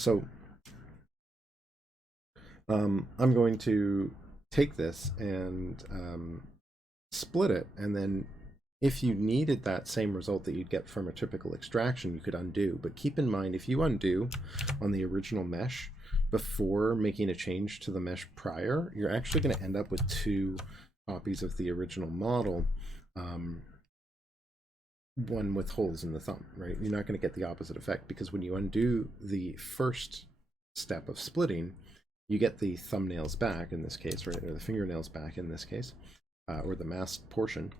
So I'm going to take this and split it, and then if you needed that same result that you'd get from a typical extraction, you could undo. But keep in mind, if you undo on the original mesh before making a change to the mesh prior, you're actually going to end up with two copies of the original model, one with holes in the thumb, right? You're not going to get the opposite effect, because when you undo the first step of splitting, you get the thumbnails back in this case, right, or the fingernails back in this case, or the masked portion.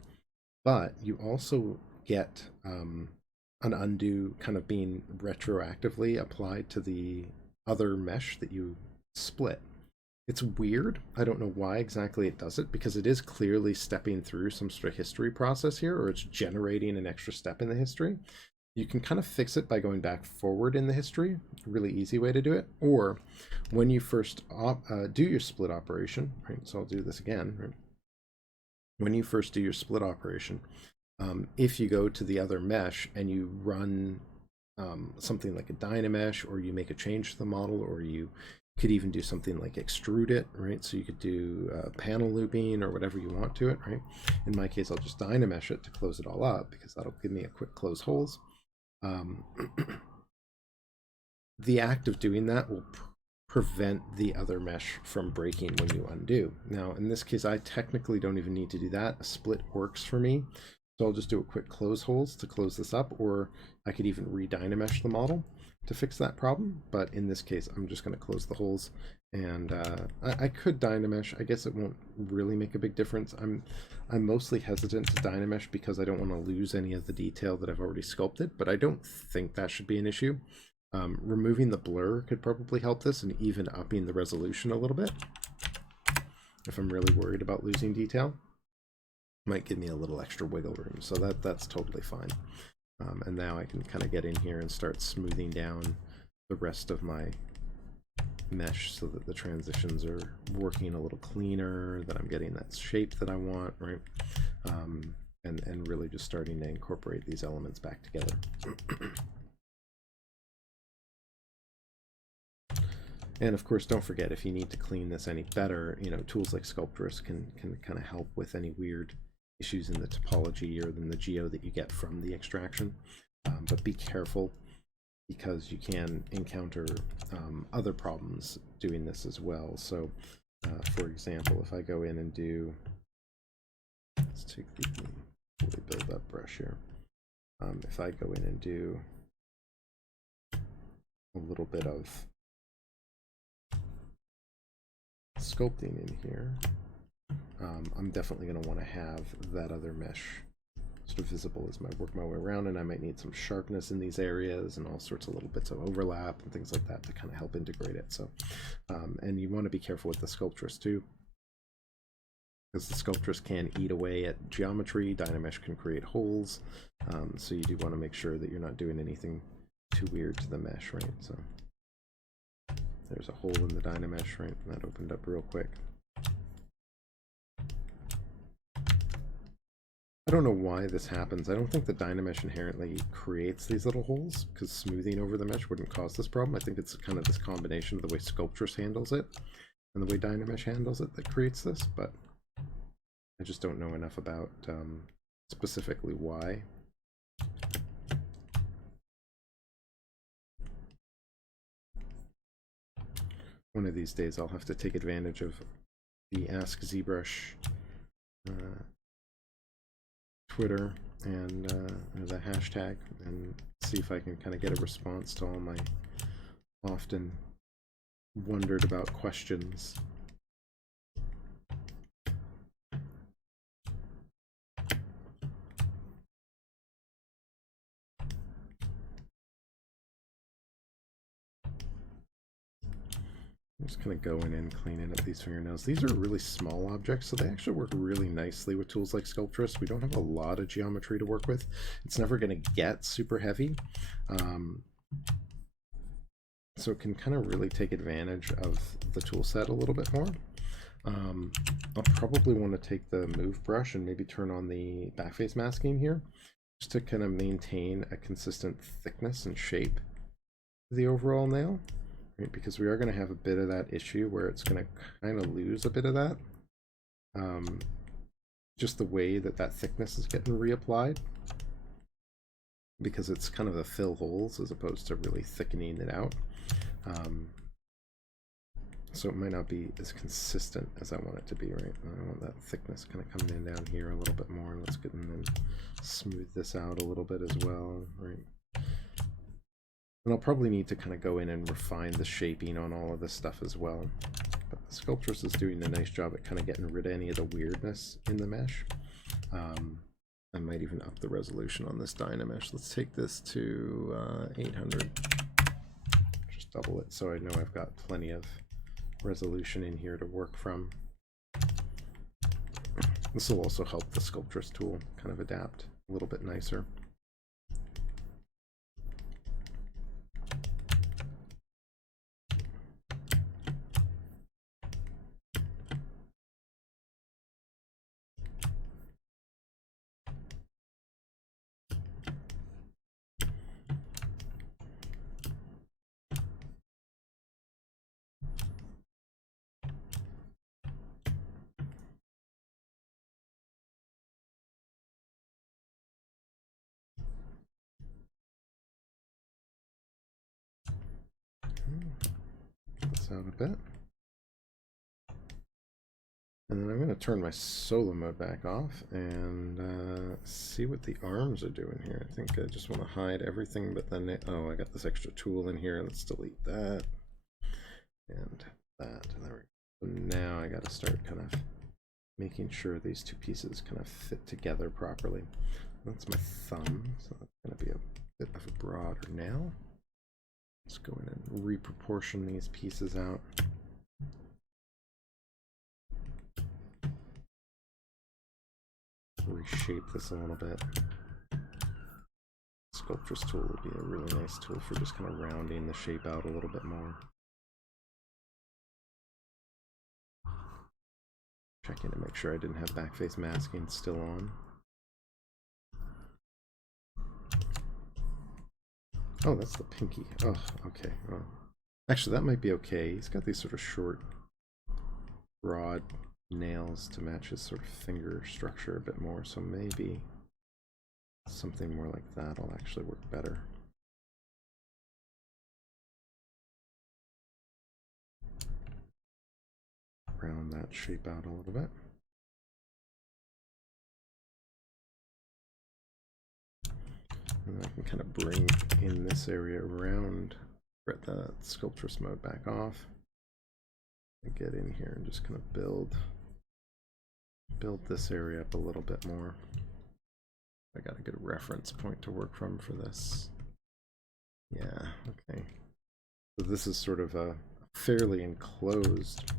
But you also get an undo kind of being retroactively applied to the other mesh that you split. It's weird. I don't know why exactly it does it, because it is clearly stepping through some sort of history process here, or it's generating an extra step in the history. You can kind of fix it by going back forward in the history, a really easy way to do it. Or when you first do your split operation, right? So I'll do this again, right? When you first do your split operation, if you go to the other mesh and you run something like a Dynamesh, or you make a change to the model, or you could even do something like extrude it, right? So you could do panel looping or whatever you want to it, right? In my case, I'll just Dynamesh it to close it all up, because that'll give me a quick close holes. The act of doing that will prevent the other mesh from breaking when you undo. Now, in this case, I technically don't even need to do that. A split works for me. So I'll just do a quick close holes to close this up, or I could even re-Dynamesh the model to fix that problem. But in this case, I'm just going to close the holes, and I could Dynamesh. I guess it won't really make a big difference. I'm mostly hesitant to Dynamesh because I don't want to lose any of the detail that I've already sculpted, but I don't think that should be an issue. Removing the blur could probably help this, and even upping the resolution a little bit if I'm really worried about losing detail. Might give me a little extra wiggle room, so that's totally fine. And now I can kind of get in here and start smoothing down the rest of my mesh so that the transitions are working a little cleaner, that I'm getting that shape that I want, right? And really just starting to incorporate these elements back together. And of course, don't forget, if you need to clean this any better, you know, tools like Sculptress can kind of help with any weird issues in the topology or in the geo that you get from the extraction. But be careful, because you can encounter other problems doing this as well. So, for example, if I go in and do, let's take the fully build up brush here. If I go in and do a little bit of sculpting in here, I'm definitely going to want to have that other mesh sort of visible as I work my way around, and I might need some sharpness in these areas and all sorts of little bits of overlap and things like that to kind of help integrate it. So, and you want to be careful with the Sculptress too, because the Sculptress can eat away at geometry. Dynamesh can create holes, so you do want to make sure that you're not doing anything too weird to the mesh, right? So there's a hole in the Dynamesh, right? That opened up real quick. I don't know why this happens. I don't think the Dynamesh inherently creates these little holes, because smoothing over the mesh wouldn't cause this problem. I think it's kind of this combination of the way Sculptress handles it and the way Dynamesh handles it that creates this, but I just don't know enough about specifically why. One of these days I'll have to take advantage of the Ask ZBrush Twitter and the hashtag, and see if I can kind of get a response to all my often wondered about questions. I'm just kind of going in, cleaning up these fingernails. These are really small objects, so they actually work really nicely with tools like Sculptress. We don't have a lot of geometry to work with. It's never going to get super heavy. So it can kind of really take advantage of the tool set a little bit more. I'll probably want to take the move brush and maybe turn on the backface masking here, just to kind of maintain a consistent thickness and shape of the overall nail. right? Because we are going to have a bit of that issue where it's going to kind of lose a bit of that. Just the way that that thickness is getting reapplied, because it's kind of a fill holes as opposed to really thickening it out. So it might not be as consistent as I want it to be, right? I want that thickness kind of coming in down here a little bit more. Let's get and then smooth this out a little bit as well, right? And I'll probably need to kind of go in and refine the shaping on all of this stuff as well. But the Sculptress is doing a nice job at kind of getting rid of any of the weirdness in the mesh. I might even up the resolution on this Dynamesh. Let's take this to 800. Just double it so I know I've got plenty of resolution in here to work from. This will also help the Sculptress tool kind of adapt a little bit nicer. This out a bit. And then I'm going to turn my solo mode back off and see what the arms are doing here. I think I just want to hide everything but then, oh, I got this extra tool in here. Let's delete that and that. And there we go. So now I got to start kind of making sure these two pieces kind of fit together properly. That's my thumb, so that's going to be a bit of a broader nail. Let's go in and reproportion these pieces out. Reshape this a little bit. Sculptress tool would be a really nice tool for just kind of rounding the shape out a little bit more. Checking to make sure I didn't have backface masking still on. Oh, that's the pinky. Oh, okay. Well, actually, that might be okay. He's got these sort of short, broad nails to match his sort of finger structure a bit more, so maybe something more like that will actually work better. Round that shape out a little bit. And I can kind of bring in this area around, get the Sculptress mode back off, and get in here and just kind of build this area up a little bit more. I got a good reference point to work from for this. Yeah, okay. So this is sort of a fairly enclosed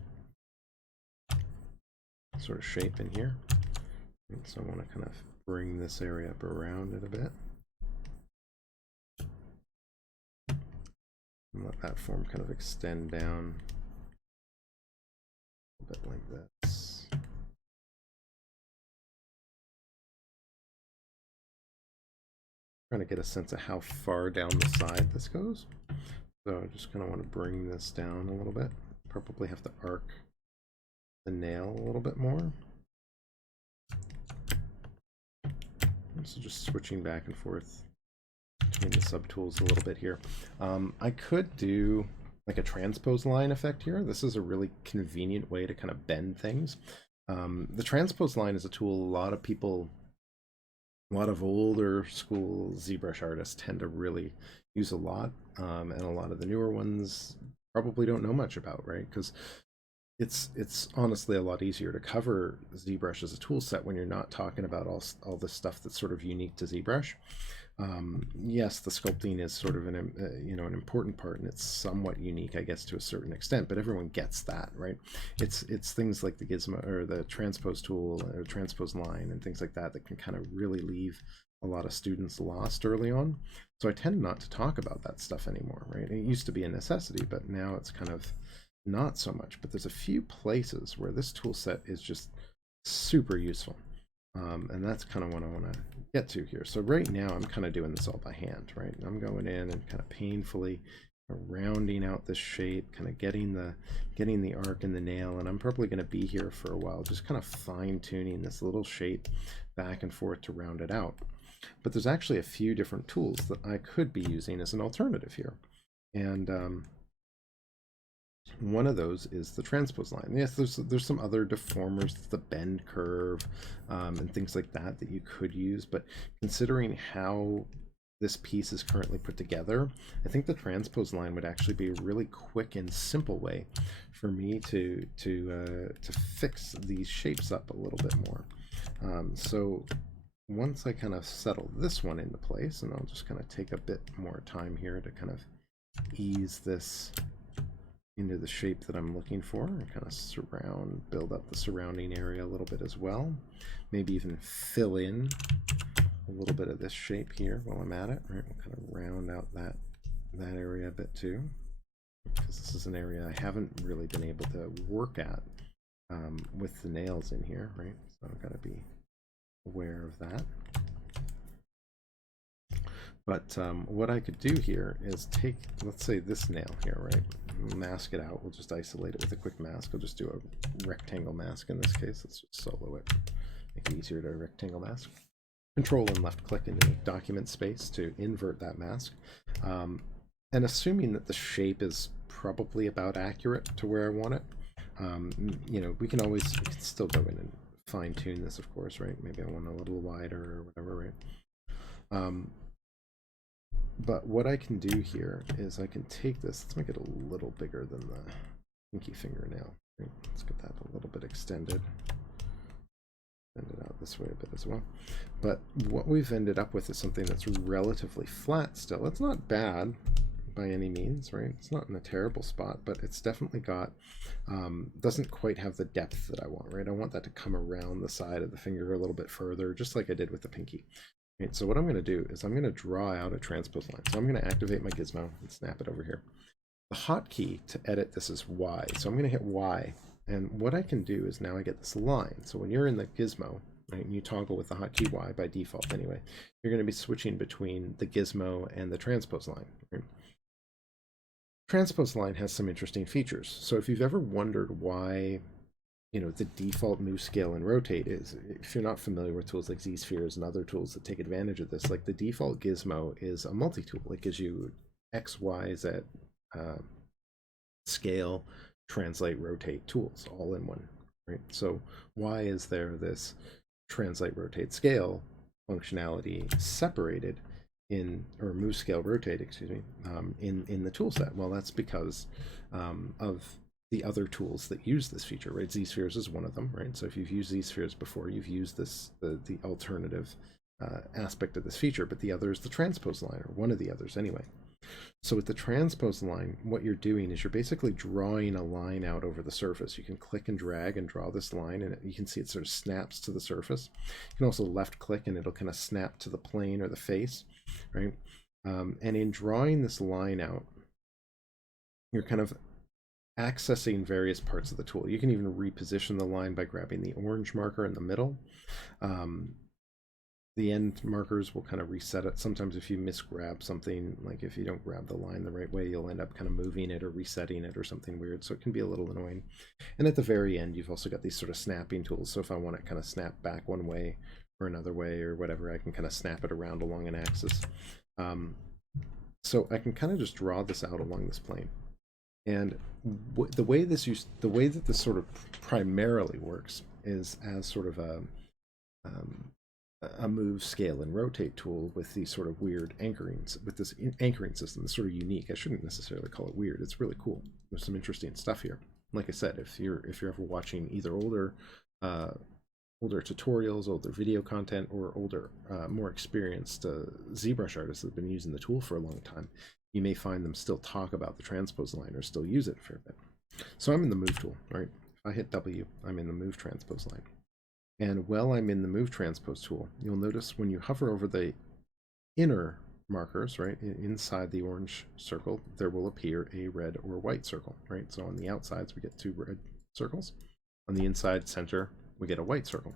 sort of shape in here. And so I want to kind of bring this area up around it a bit. And let that form kind of extend down a bit like this. Trying to get a sense of how far down the side this goes. So I just kind of want to bring this down a little bit. Probably have to arc the nail a little bit more. So just switching back and forth between the subtools a little bit here. I could do like a transpose line effect here. This is a really convenient way to kind of bend things. The transpose line is a tool a lot of older school ZBrush artists tend to really use a lot, and a lot of the newer ones probably don't know much about, right? Because it's honestly a lot easier to cover ZBrush as a tool set when you're not talking about all this stuff that's sort of unique to ZBrush. Yes, the sculpting is sort of an important part, and it's somewhat unique, I guess, to a certain extent. But everyone gets that, right? It's things like the gizmo or the transpose tool or transpose line and things like that that can kind of really leave a lot of students lost early on. So I tend not to talk about that stuff anymore, right? It used to be a necessity, but now it's kind of not so much. But there's a few places where this tool set is just super useful. And that's kind of what I want to get to here. So right now I'm kind of doing this all by hand, right? I'm going in and kind of painfully rounding out this shape, kind of getting the arc in the nail, and I'm probably going to be here for a while, just kind of fine-tuning this little shape back and forth to round it out. But there's actually a few different tools that I could be using as an alternative here, and one of those is the transpose line. Yes, there's some other deformers, the bend curve, and things like that that you could use, but considering how this piece is currently put together, I think the transpose line would actually be a really quick and simple way for me to fix these shapes up a little bit more. So once I kind of settle this one into place, and I'll just kind of take a bit more time here to kind of ease this into the shape that I'm looking for, and kind of build up the surrounding area a little bit as well. Maybe even fill in a little bit of this shape here while I'm at it, right? We'll kind of round out that area a bit too, because this is an area I haven't really been able to work at with the nails in here, right? So I've got to be aware of that. But what I could do here is take, let's say, this nail here, right? Mask it out. We'll just isolate it with a quick mask. I'll just do a rectangle mask in this case. Let's just solo it. Make it easier to rectangle mask. Control and left click in the document space to invert that mask. And assuming that the shape is probably about accurate to where I want it, you know, we can still go in and fine tune this, of course, right? Maybe I want a little wider or whatever, right? But what I can do here is I can take this, let's make it a little bigger than the pinky fingernail. Right? Let's get that a little bit extended. Bend it out this way a bit as well. But what we've ended up with is something that's relatively flat still. It's not bad by any means, right? It's not in a terrible spot, but it's definitely got, doesn't quite have the depth that I want, right? I want that to come around the side of the finger a little bit further, just like I did with the pinky. Right, so what I'm going to do is I'm going to draw out a transpose line. So I'm going to activate my gizmo and snap it over here. The hotkey to edit this is Y. So I'm going to hit Y. And what I can do is now I get this line. So when you're in the gizmo, right, and you toggle with the hotkey Y by default anyway, you're going to be switching between the gizmo and the transpose line. Right? Transpose line has some interesting features. So if you've ever wondered why, you know, the default move, scale, and rotate is, if you're not familiar with tools like Z-spheres and other tools that take advantage of this, like the default gizmo is a multi-tool. It gives you X, Y, Z, scale, translate, rotate tools all in one, right? So why is there this translate, rotate, scale functionality separated in, or move, scale, rotate, excuse me, in the tool set? Well, that's because of the other tools that use this feature, right? Z-spheres is one of them, right? So if you've used Z-spheres before, you've used this, the alternative aspect of this feature, but the other is the transpose line, or one of the others anyway. So with the transpose line, what you're doing is you're basically drawing a line out over the surface. You can click and drag and draw this line, and you can see it sort of snaps to the surface. You can also left click and it'll kind of snap to the plane or the face, right? And in drawing this line out, you're kind of accessing various parts of the tool. You can even reposition the line by grabbing the orange marker in the middle. The end markers will kind of reset it. Sometimes if you misgrab something, like if you don't grab the line the right way, you'll end up kind of moving it or resetting it or something weird. So it can be a little annoying. And at the very end, you've also got these sort of snapping tools. So if I want to kind of snap back one way or another way or whatever, I can kind of snap it around along an axis. So I can kind of just draw this out along this plane. And the way that this sort of primarily works is as sort of a move, scale, and rotate tool with these sort of weird anchorings, with this anchoring system that's sort of unique. I shouldn't necessarily call it weird. It's really cool. There's some interesting stuff here. Like I said, if you're ever watching either older tutorials, older video content, or older, more experienced ZBrush artists that have been using the tool for a long time, you may find them still talk about the transpose line or still use it a fair bit. So I'm in the move tool, right? If I hit W, I'm in the move transpose line. And while I'm in the move transpose tool, you'll notice when you hover over the inner markers, right, inside the orange circle, there will appear a red or white circle, right? So on the outsides, we get 2 red circles. On the inside center, we get a white circle.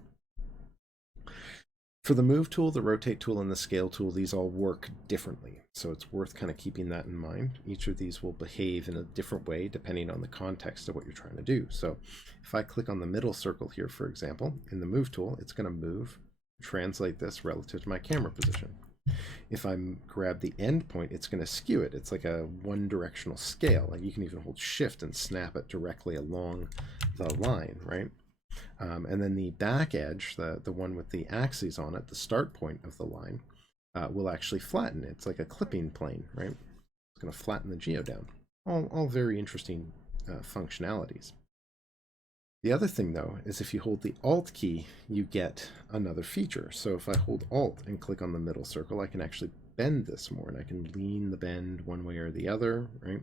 For the move tool, the rotate tool, and the scale tool, these all work differently. So it's worth kind of keeping that in mind. Each of these will behave in a different way depending on the context of what you're trying to do. So if I click on the middle circle here, for example, in the move tool, it's going to move, translate this relative to my camera position. If I grab the end point, it's going to skew it. It's like a one-directional scale. Like you can even hold shift and snap it directly along the line, right? And then the back edge, the one with the axes on it, the start point of the line, will actually flatten. It's like a clipping plane, right? It's going to flatten the geo down. All very interesting functionalities. The other thing, though, is if you hold the Alt key, you get another feature. So if I hold Alt and click on the middle circle, I can actually bend this more, and I can lean the bend one way or the other, right?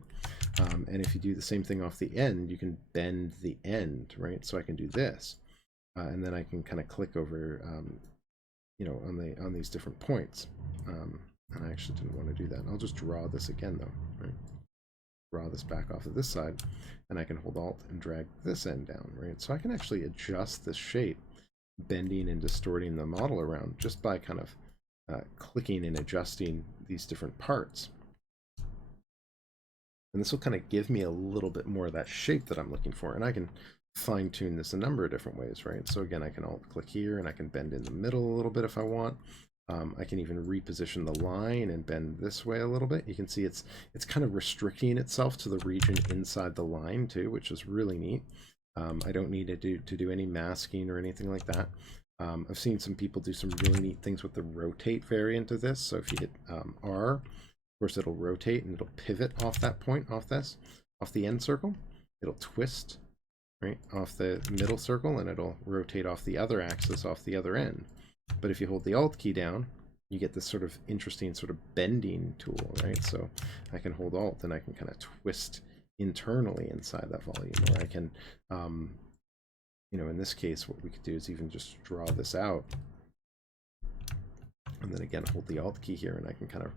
And if you do the same thing off the end, you can bend the end, right? So I can do this, and then I can kind of click over, you know, on these different points. And I actually didn't want to do that. I'll just draw this again, though, right? Draw this back off of this side, and I can hold Alt and drag this end down, right? So I can actually adjust this shape, bending and distorting the model around just by kind of clicking and adjusting these different parts. And this will kind of give me a little bit more of that shape that I'm looking for, and I can fine tune this a number of different ways, right? So again, I can Alt click here, and I can bend in the middle a little bit if I want. I can even reposition the line and bend this way a little bit. You can see it's kind of restricting itself to the region inside the line too, which is really neat. I don't need to do any masking or anything like that. I've seen some people do some really neat things with the rotate variant of this. So if you hit R, of course it'll rotate and it'll pivot off that point, off the end circle. It'll twist right off the middle circle, and it'll rotate off the other axis off the other end. But if you hold the Alt key down, you get this sort of interesting sort of bending tool, right? So I can hold Alt and I can kind of twist internally inside that volume, or I can, you know, in this case, what we could do is even just draw this out. And then again, hold the Alt key here, and I can kind of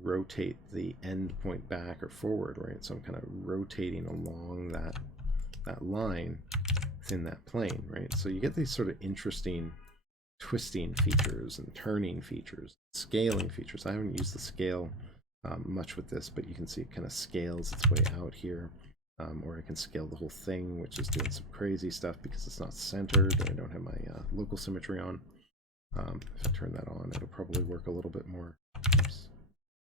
rotate the end point back or forward, right? So I'm kind of rotating along that line within that plane, right? So you get these sort of interesting twisting features and turning features, scaling features. I haven't used the scale much with this, but you can see it kind of scales its way out here. Or I can scale the whole thing, which is doing some crazy stuff because it's not centered, and I don't have my local symmetry on. If I turn that on, it'll probably work a little bit more. Oops,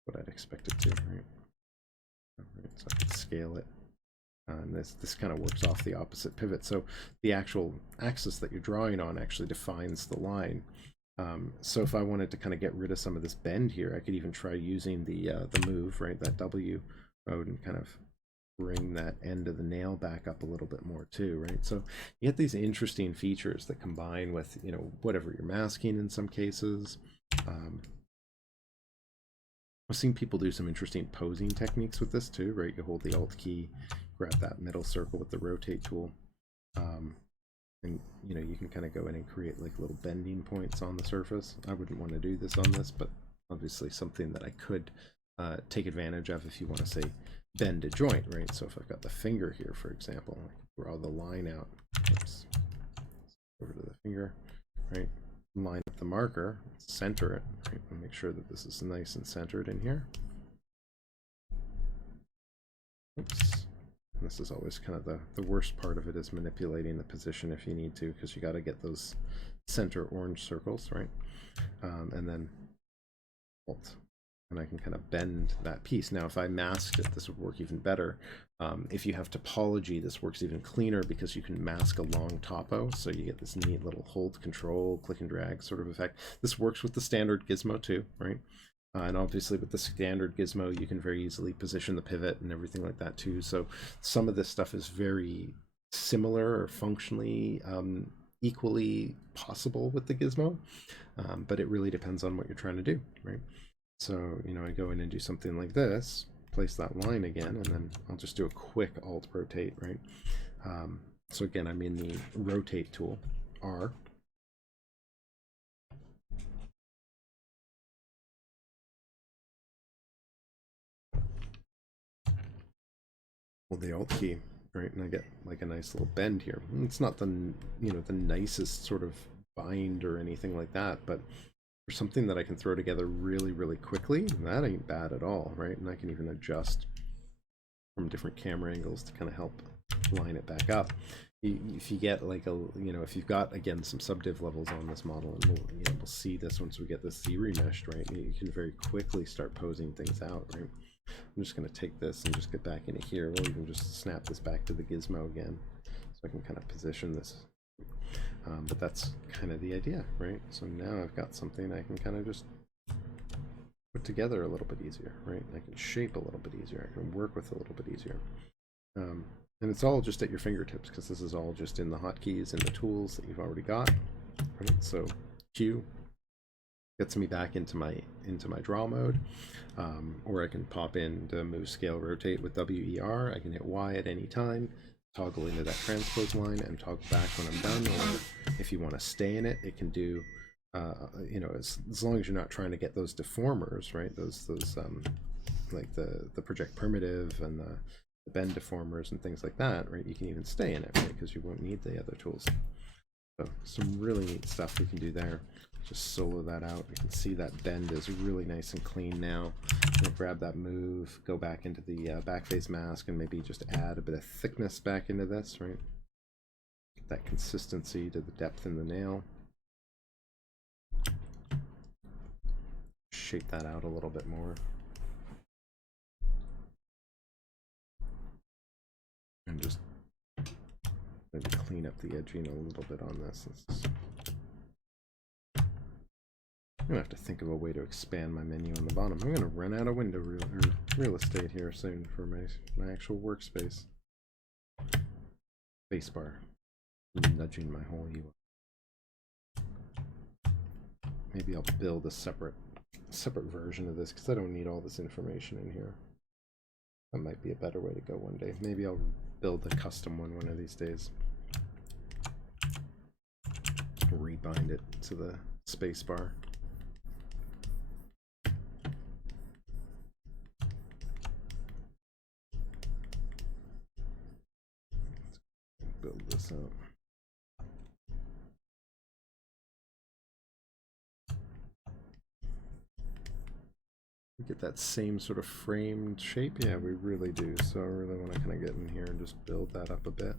what I'd expect it to, right? Alright, so I can scale it. And this kind of works off the opposite pivot. So the actual axis that you're drawing on actually defines the line. So if I wanted to kind of get rid of some of this bend here, I could even try using the move, right, that W mode, and kind of bring that end of the nail back up a little bit more too, right? So you get these interesting features that combine with, you know, whatever you're masking in some cases. I've seen people do some interesting posing techniques with this too, right? You hold the Alt key, grab that middle circle with the rotate tool, and you know, you can kind of go in and create like little bending points on the surface. I wouldn't want to do this on this, but obviously something that I could take advantage of if you want to say bend a joint, right? So if I've got the finger here, for example, I can draw the line out. Oops. Over to the finger, right? Line up the marker, center it, right? And make sure that this is nice and centered in here. Oops. And this is always kind of the worst part of it, is manipulating the position if you need to, because you got to get those center orange circles, right? And then Alt. And I can kind of bend that piece. Now, if I masked it, this would work even better. If you have topology, this works even cleaner because you can mask a long topo, so you get this neat little hold, control, click and drag sort of effect. This works with the standard gizmo too, right? And obviously with the standard gizmo, you can very easily position the pivot and everything like that too. So some of this stuff is very similar or functionally equally possible with the gizmo, but it really depends on what you're trying to do, right? So, you know, I go in and do something like this, place that line again, and then I'll just do a quick Alt rotate, right? So again, I'm in the rotate tool, R. Hold the Alt key, right? And I get like a nice little bend here. It's not the, you know, the nicest sort of bind or anything like that, but for something that I can throw together really, really quickly, that ain't bad at all, right? And I can even adjust from different camera angles to kind of help line it back up. If you get like if you've got, again, some subdiv levels on this model, and we'll see this once we get this Z remeshed, right? You can very quickly start posing things out, right? I'm just going to take this and just get back into here. We'll even just snap this back to the gizmo again, so I can kind of position this. But that's kind of the idea, right? So now I've got something I can kind of just put together a little bit easier, right? I can shape a little bit easier. I can work with a little bit easier. And it's all just at your fingertips, because this is all just in the hotkeys and the tools that you've already got, right? So Q gets me back into my draw mode, or I can pop in to move, scale, rotate with WER. I can hit Y at any time, toggle into that transpose line, and toggle back when I'm done. Or if you want to stay in it, it can do, as long as you're not trying to get those deformers, right? Those like the project primitive and the bend deformers and things like that, right? You can even stay in it, right? Because you won't need the other tools. So some really neat stuff we can do there. Just solo that out. You can see that bend is really nice and clean now. I'm gonna grab that move, go back into the back face mask, and maybe just add a bit of thickness back into this, right? Get that consistency to the depth in the nail. Shape that out a little bit more. And just maybe clean up the edging a little bit on this. I'm gonna have to think of a way to expand my menu on the bottom. I'm gonna run out of window real estate here soon for my actual workspace. Spacebar, nudging my whole UI. Maybe I'll build a separate version of this, because I don't need all this information in here. That might be a better way to go one day. Maybe I'll build a custom one of these days. Rebind it to the spacebar. Build this out. We get that same sort of framed shape? Yeah, we really do. So I really want to kind of get in here and just build that up a bit.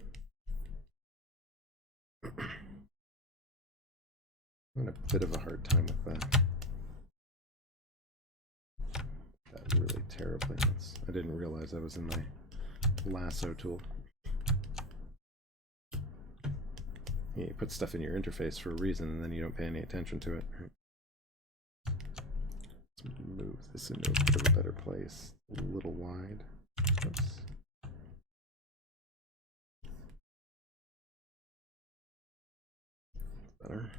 I'm having a bit of a hard time with that. That really terribly. I didn't realize I was in my lasso tool. Yeah, you put stuff in your interface for a reason, and then you don't pay any attention to it. Right? Let's move this into a bit of a better place. A little wide. Oops. Better.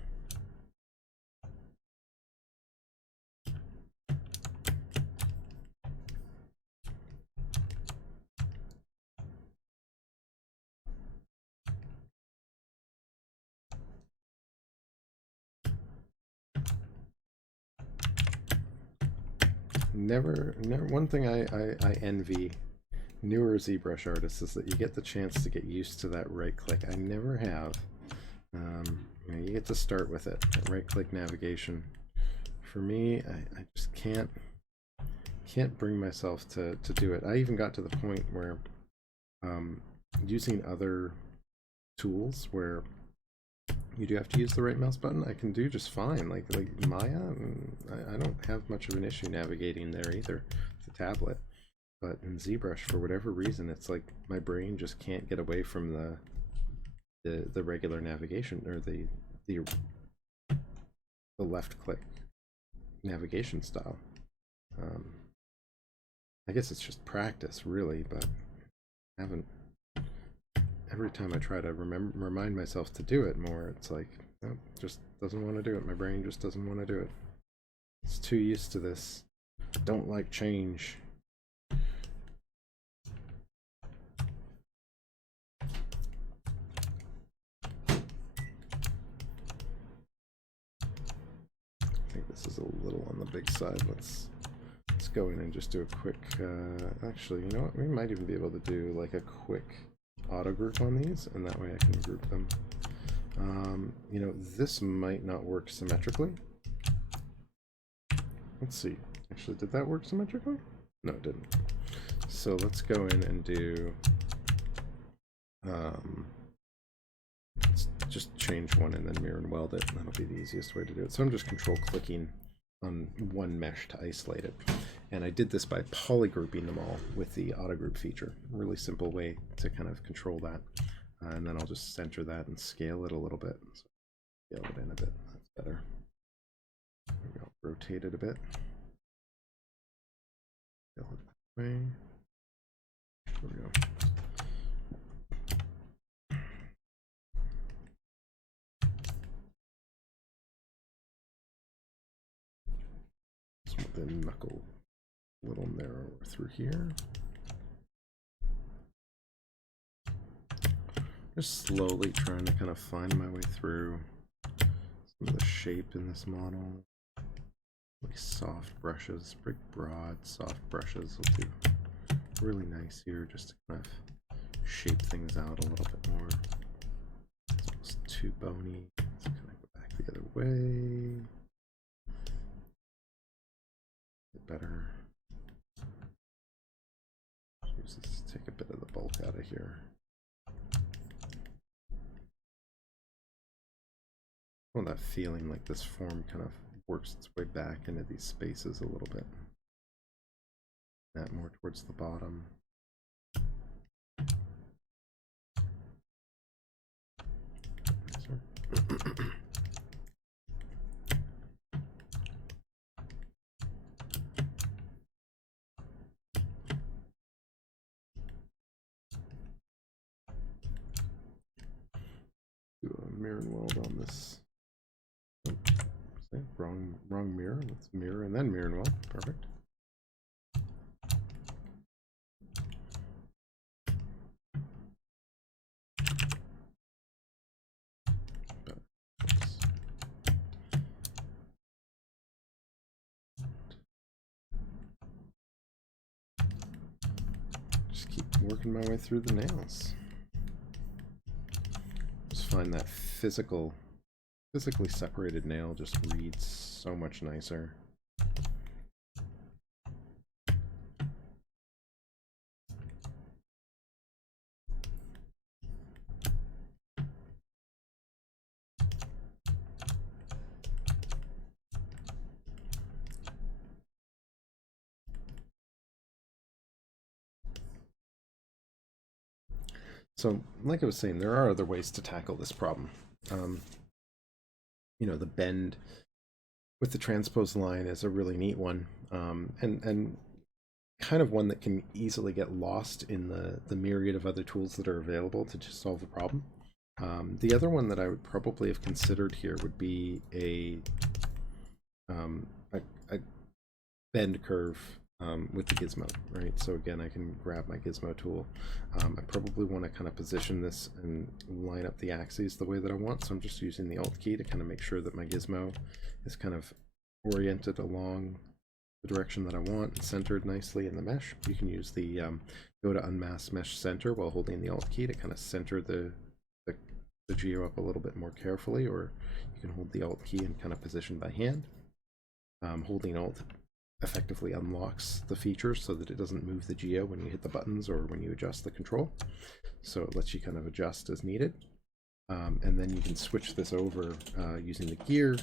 Never, one thing I envy newer ZBrush artists is that you get the chance to get used to that right click. I never have. You get to start with it, that right click navigation. For me, I just can't bring myself to do it. I even got to the point where using other tools where you do have to use the right mouse button, I can do just fine. Like Maya, I don't have much of an issue navigating there either, the tablet. But in ZBrush, for whatever reason, it's like my brain just can't get away from the regular navigation, or the left click navigation style. I guess it's just practice, really, but I haven't. Every time I try to remind myself to do it more, it's like, nope, just doesn't want to do it. My brain just doesn't want to do it. It's too used to this. Don't like change. I think this is a little on the big side. Let's go in and just do a quick, actually, you know what? We might even be able to do like a quick auto group on these, and that way I can group them You know, this might not work symmetrically. Let's see. Actually, did that work symmetrically? No, it didn't. So let's go in and do... let's just change one and then mirror and weld it. That'll be the easiest way to do it. So I'm just control clicking on one mesh to isolate it. And I did this by polygrouping them all with the auto group feature. A really simple way to kind of control that. And then I'll just center that and scale it a little bit. So scale it in a bit. That's better. There we go. Rotate it a bit. Scale it that way. There we go. Just want the knuckle a little narrower through here. Just slowly trying to kind of find my way through some of the shape in this model. Really soft brushes, pretty broad, soft brushes will do really nice here just to kind of shape things out a little bit more. It's almost too bony. Let's kind of go back the other way. Better. Use this to take a bit of the bulk out of here. Well, that feeling like this form kind of works its way back into these spaces a little bit. That more towards the bottom. Do a mirror and weld on this. Wrong mirror. Let's mirror and then mirror and weld. Perfect. Just keep working my way through the nails. Just find that physically separated nail just reads so much nicer. So, like I was saying, there are other ways to tackle this problem. You know, the bend with the transpose line is a really neat one, and kind of one that can easily get lost in the myriad of other tools that are available to just solve the problem. The other one that I would probably have considered here would be a bend curve with the gizmo, right? So again, I can grab my gizmo tool. I probably want to kind of position this and line up the axes the way that I want. So I'm just using the Alt key to kind of make sure that my gizmo is kind of oriented along the direction that I want and centered nicely in the mesh. You can use the go to unmask mesh center while holding the Alt key to kind of center the geo up a little bit more carefully, or you can hold the Alt key and kind of position by hand. Holding Alt effectively unlocks the features so that it doesn't move the geo when you hit the buttons or when you adjust the control. So it lets you kind of adjust as needed. And then you can switch this over using the gear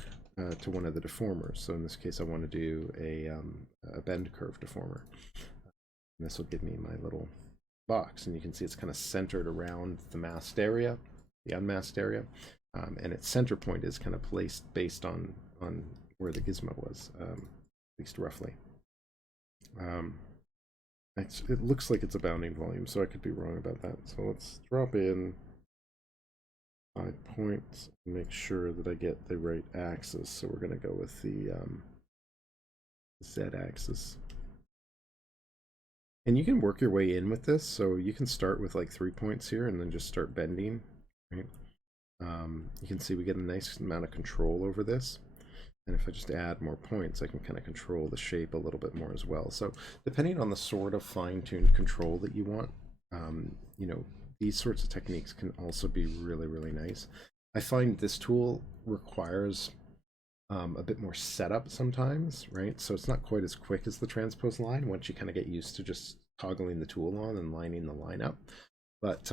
to one of the deformers. So in this case, I want to do a bend curve deformer. And this will give me my little box, and you can see it's kind of centered around the masked area, the unmasked area, and its center point is kind of placed based on where the gizmo was, at least roughly. It looks like it's a bounding volume, so I could be wrong about that. So let's drop in 5 points and make sure that I get the right axis. So we're going to go with the Z-axis. And you can work your way in with this, so you can start with like 3 points here and then just start bending, right? You can see we get a nice amount of control over this. And if I just add more points, I can kind of control the shape a little bit more as well. So depending on the sort of fine-tuned control that you want, you know, these sorts of techniques can also be really, really nice. I find this tool requires a bit more setup sometimes, right? So it's not quite as quick as the transpose line once you kind of get used to just toggling the tool on and lining the line up. But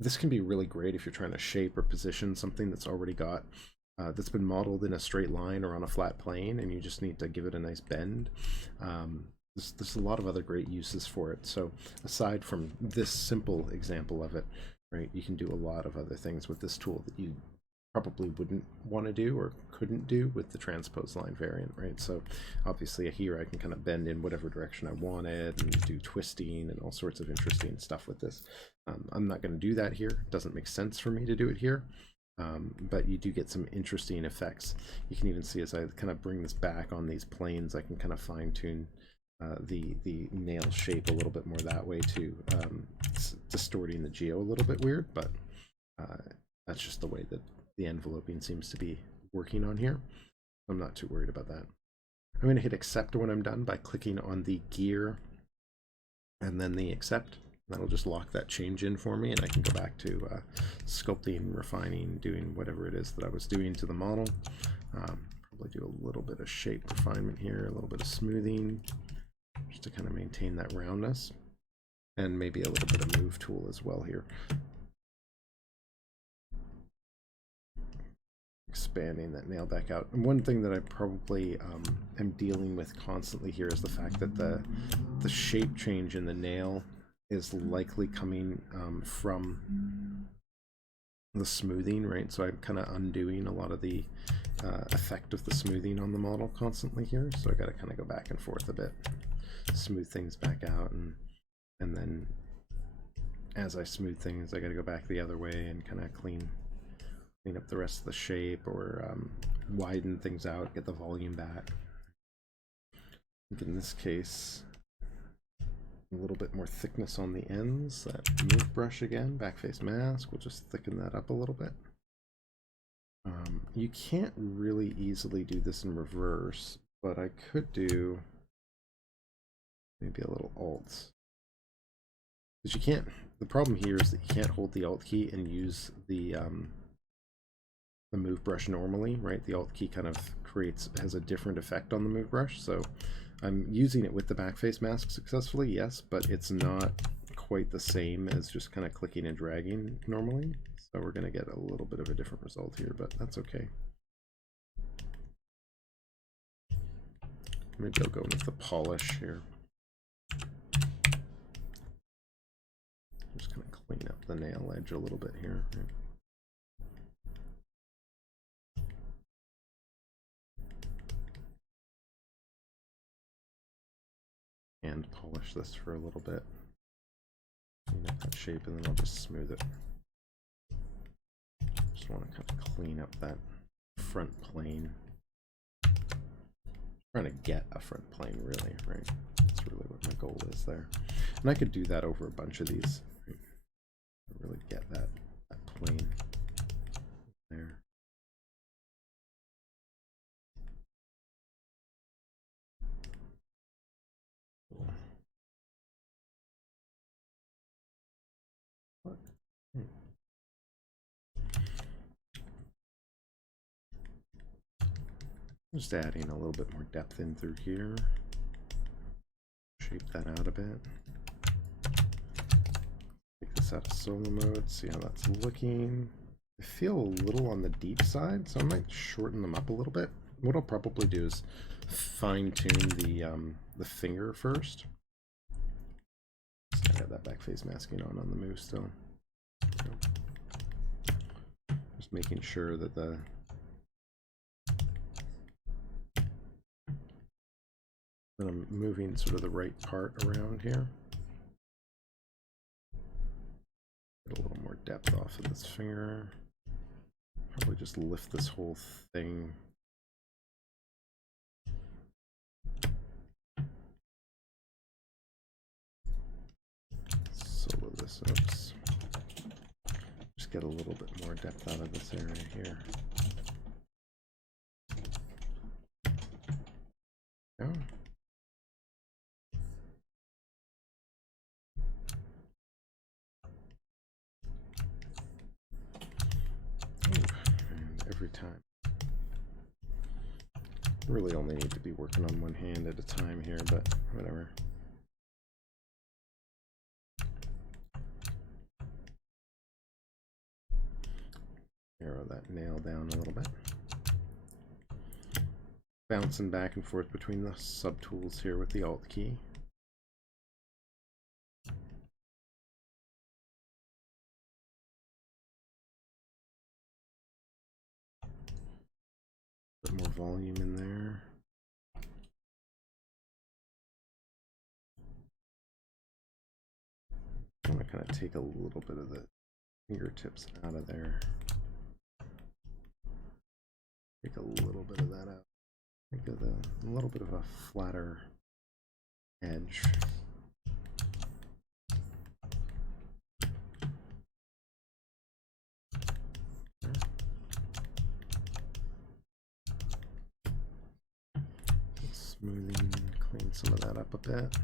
this can be really great if you're trying to shape or position something that's already got that's been modeled in a straight line or on a flat plane, and you just need to give it a nice bend. There's a lot of other great uses for it. So aside from this simple example of it, right, you can do a lot of other things with this tool that you probably wouldn't want to do or couldn't do with the transpose line variant, right? So obviously here I can kind of bend in whatever direction I wanted and do twisting and all sorts of interesting stuff with this. I'm not going to do that here. It doesn't make sense for me to do it here. But you do get some interesting effects. You can even see as I kind of bring this back on these planes, I can kind of fine tune the nail shape a little bit more that way too. It's distorting the geo a little bit weird, but that's just the way that the enveloping seems to be working on here. I'm not too worried about that. I'm going to hit accept when I'm done by clicking on the gear and then the accept. That'll just lock that change in for me, and I can go back to sculpting, refining, doing whatever it is that I was doing to the model. Probably do a little bit of shape refinement here, a little bit of smoothing, just to kind of maintain that roundness, and maybe a little bit of move tool as well here. Expanding that nail back out. And one thing that I probably am dealing with constantly here is the fact that the shape change in the nail is likely coming from the smoothing, right? So I'm kind of undoing a lot of the effect of the smoothing on the model constantly here. So I got to kind of go back and forth a bit, smooth things back out, and then as I smooth things, I got to go back the other way and kind of clean up the rest of the shape, or widen things out, get the volume back. In this case, a little bit more thickness on the ends. That move brush again, backface mask, we'll just thicken that up a little bit. You can't really easily do this in reverse, but I could do maybe a little alt. Because you can't, the problem here is that you can't hold the alt key and use the move brush normally, right? The alt key kind of has a different effect on the move brush, so I'm using it with the backface mask successfully, yes, but it's not quite the same as just kind of clicking and dragging normally. So we're going to get a little bit of a different result here, but that's okay. Maybe I'll go with the polish here. Just kind of clean up the nail edge a little bit here. And polish this for a little bit. Clean up that shape, and then I'll just smooth it. Just want to kind of clean up that front plane. Trying to get a front plane, really, right? That's really what my goal is there. And I could do that over a bunch of these. Right? Really get that plane there. Just adding a little bit more depth in through here. Shape that out a bit. Take this out of solo mode, see how that's looking. I feel a little on the deep side, so I might shorten them up a little bit. What I'll probably do is fine tune the finger first. So I got that back face masking on the move still. Just making sure that I'm moving sort of the right part around here. Get a little more depth off of this finger. Probably just lift this whole thing. Solo this up. Just get a little bit more depth out of this area here. Yeah. every time. Really only need to be working on one hand at a time here, but whatever. Narrow that nail down a little bit. Bouncing back and forth between the subtools here with the Alt key. Put more volume in there. I want to kind of take a little bit of the fingertips out of there. Take a little bit of that out. Make it a little bit of a flatter edge. Smoothing, clean some of that up a bit.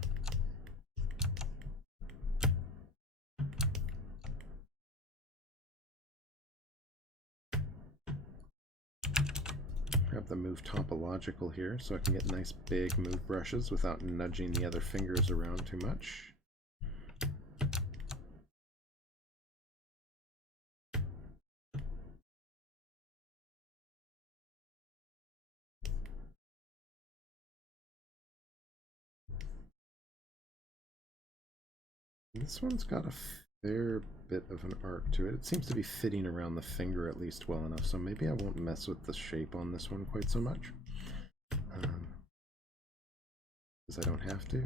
Grab the move topological here so I can get nice big move brushes without nudging the other fingers around too much. This one's got a fair bit of an arc to it. It seems to be fitting around the finger at least well enough, so maybe I won't mess with the shape on this one quite so much. Because I don't have to.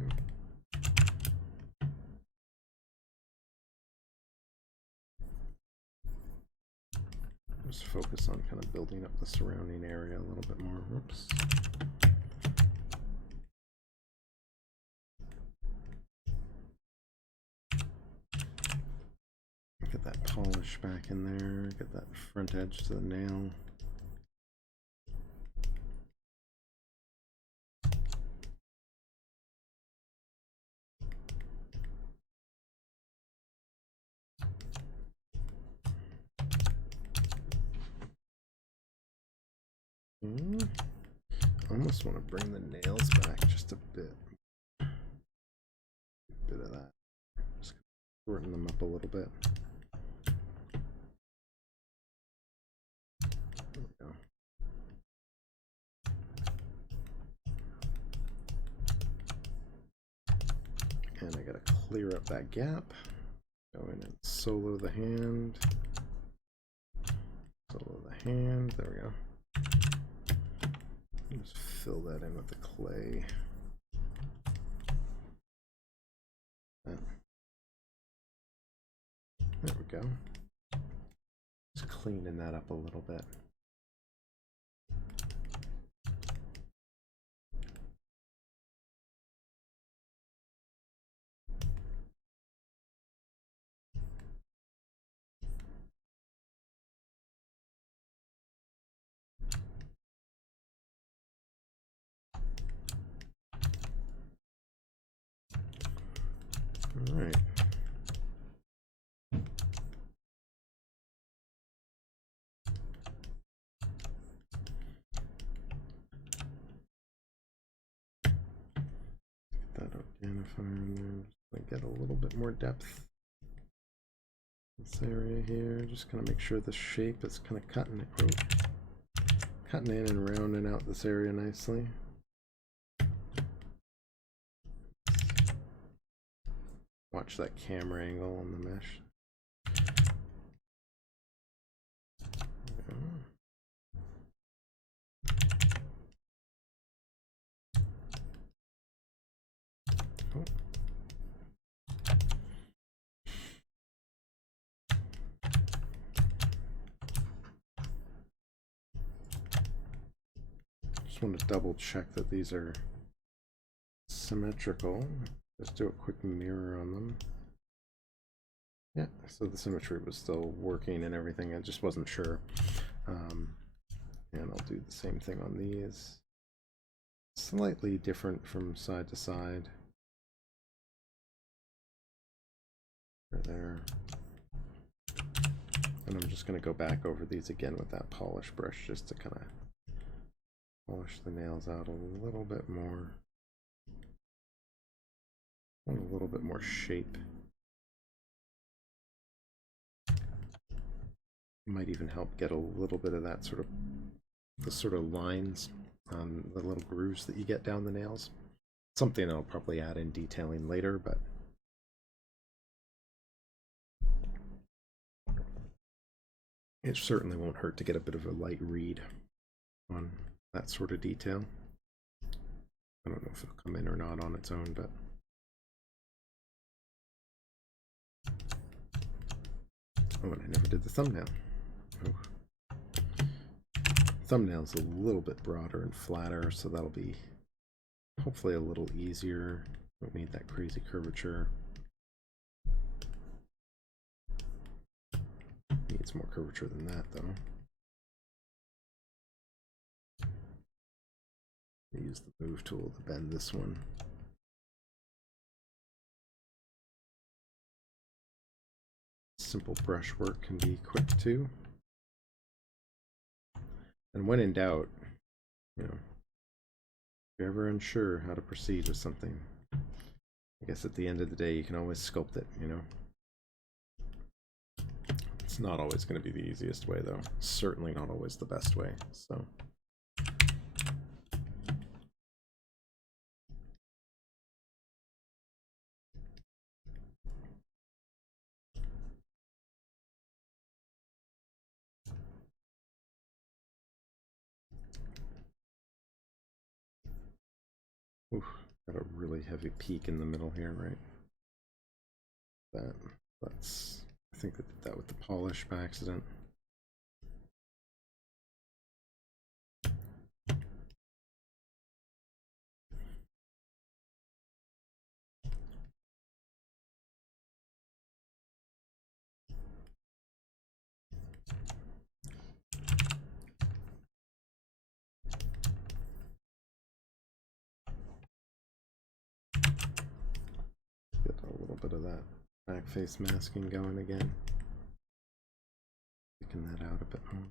Just focus on kind of building up the surrounding area a little bit more. Whoops. Get that polish back in there, get that front edge to the nail. I almost want to bring the nails back just a bit. A bit of that. Just shorten them up a little bit. There we go. And I gotta clear up that gap. Go in and solo the hand. Solo the hand. There we go. Just fill that in with the clay. There we go. Just cleaning that up a little bit. All right. Get that organifier in there. Just get a little bit more depth. This area here, just kind of make sure the shape is kind of cutting in and rounding out this area nicely. Watch that camera angle on the mesh. Oh. Just want to double check that these are symmetrical. Just do a quick mirror on them. Yeah, so the symmetry was still working and everything. I just wasn't sure. And I'll do the same thing on these. Slightly different from side to side. Right there. And I'm just going to go back over these again with that polish brush just to kind of polish the nails out a little bit more. Want a little bit more shape. Might even help get a little bit of that sort of, the sort of lines on the little grooves that you get down the nails. Something I'll probably add in detailing later, but it certainly won't hurt to get a bit of a light read on that sort of detail. I don't know if it'll come in or not on its own, but oh, and I never did the thumbnail. Oh. Thumbnail's a little bit broader and flatter, so that'll be hopefully a little easier. Don't need that crazy curvature. Needs more curvature than that, though. Use the move tool to bend this one. Simple brush work can be quick too. And when in doubt, you know, if you're ever unsure how to proceed with something, I guess at the end of the day you can always sculpt it, you know. It's not always going to be the easiest way, though. Certainly not always the best way, so. Oof, got a really heavy peak in the middle here, right? That's, I think I did that with the polish by accident. Get a little bit of that back face masking going again. Picking that out a bit more.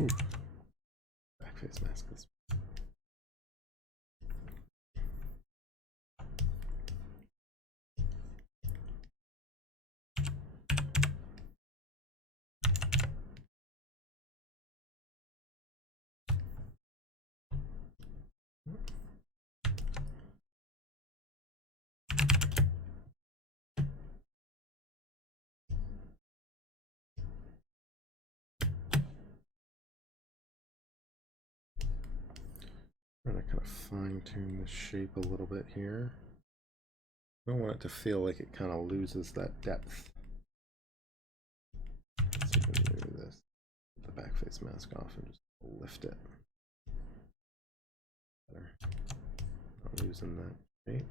Ooh. Back face mask this. Trying to kind of fine tune the shape a little bit here. I don't want it to feel like it kind of loses that depth. Let's see if we can do this. Put the back face mask off and just lift it. Better. Not losing that shape.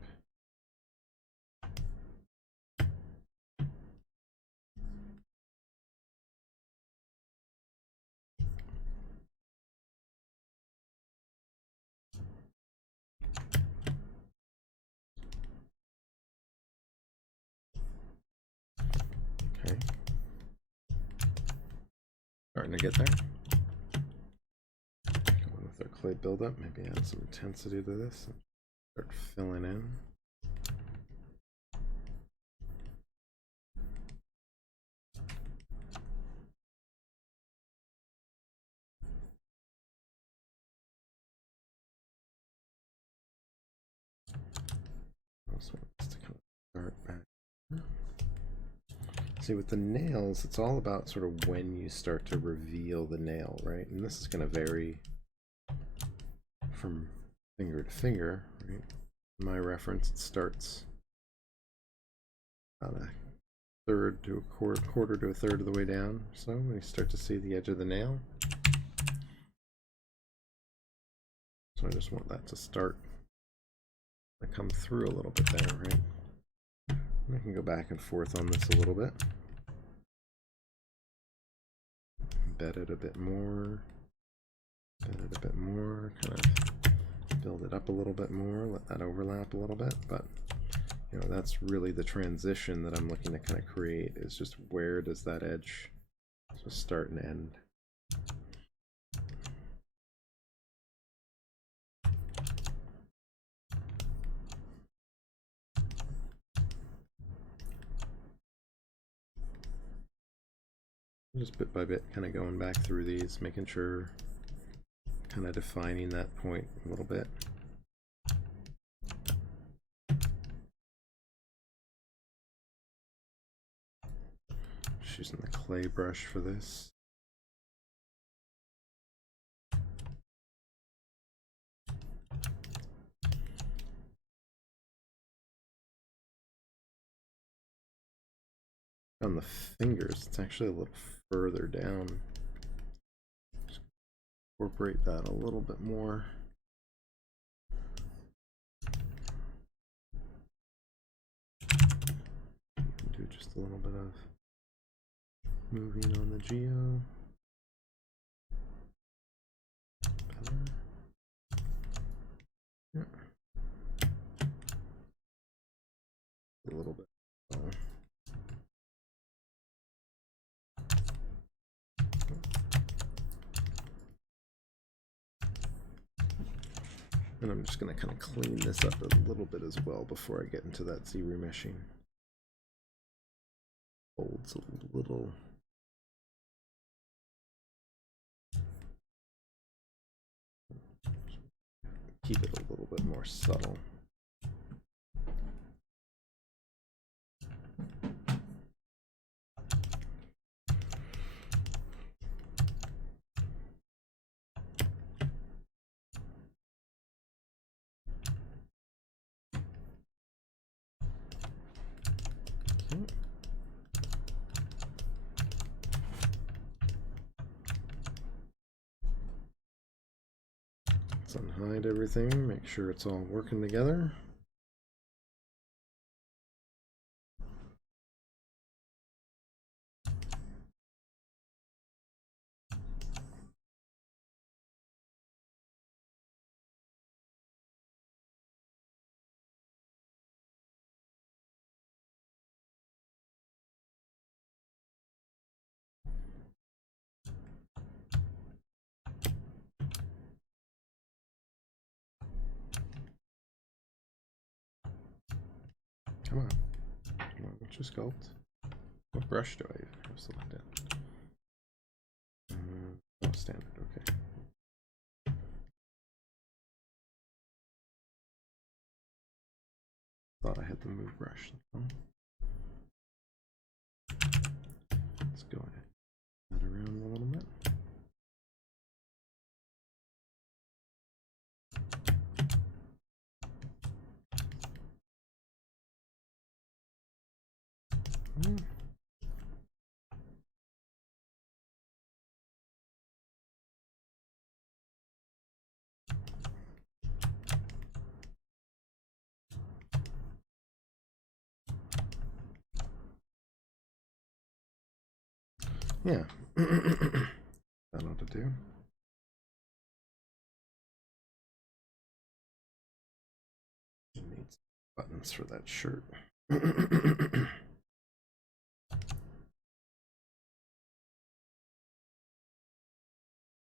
Okay. Starting to get there. Going with our clay buildup, maybe add some intensity to this and start filling in. Also want this to kind of start back. See, with the nails, it's all about sort of when you start to reveal the nail, right? And this is going to vary from finger to finger, right? My reference, it starts about a third to a quarter to a third of the way down. So when you start to see the edge of the nail, so I just want that to start to come through a little bit there, right? I can go back and forth on this a little bit. Bed it a bit more. Bed it a bit more. Kind of build it up a little bit more. Let that overlap a little bit. But, you know, that's really the transition that I'm looking to kind of create, is just where does that edge just start and end. Just bit by bit, kind of going back through these, making sure, kind of defining that point a little bit. Just using the clay brush for this. On the fingers, it's actually a little further down. Just incorporate that a little bit more. Do just a little bit of moving on the geo. Yeah. A little bit. And I'm just going to kind of clean this up a little bit as well before I get into that Z remeshing. Folds a little. Keep it a little bit more subtle. Let's unhide everything, make sure it's all working together. Come on. Come on, what's your sculpt? What brush do I have selected? Oh, standard, okay. Thought I had the move brush. Let's go ahead. That around a little bit. Yeah, that ought to do. Need buttons for that shirt.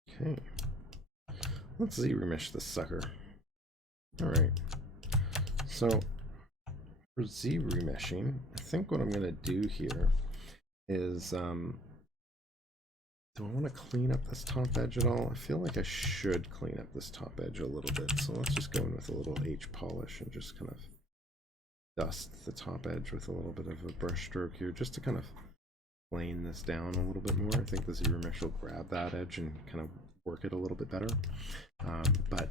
Okay, let's Z remesh this sucker. All right, so for Z remeshing, I think what I'm going to do here is, do I want to clean up this top edge at all? I feel like I should clean up this top edge a little bit, so let's just go in with a little H polish and just kind of dust the top edge with a little bit of a brush stroke here, just to kind of plane this down a little bit more. I think the ZRemesh will grab that edge and kind of work it a little bit better. But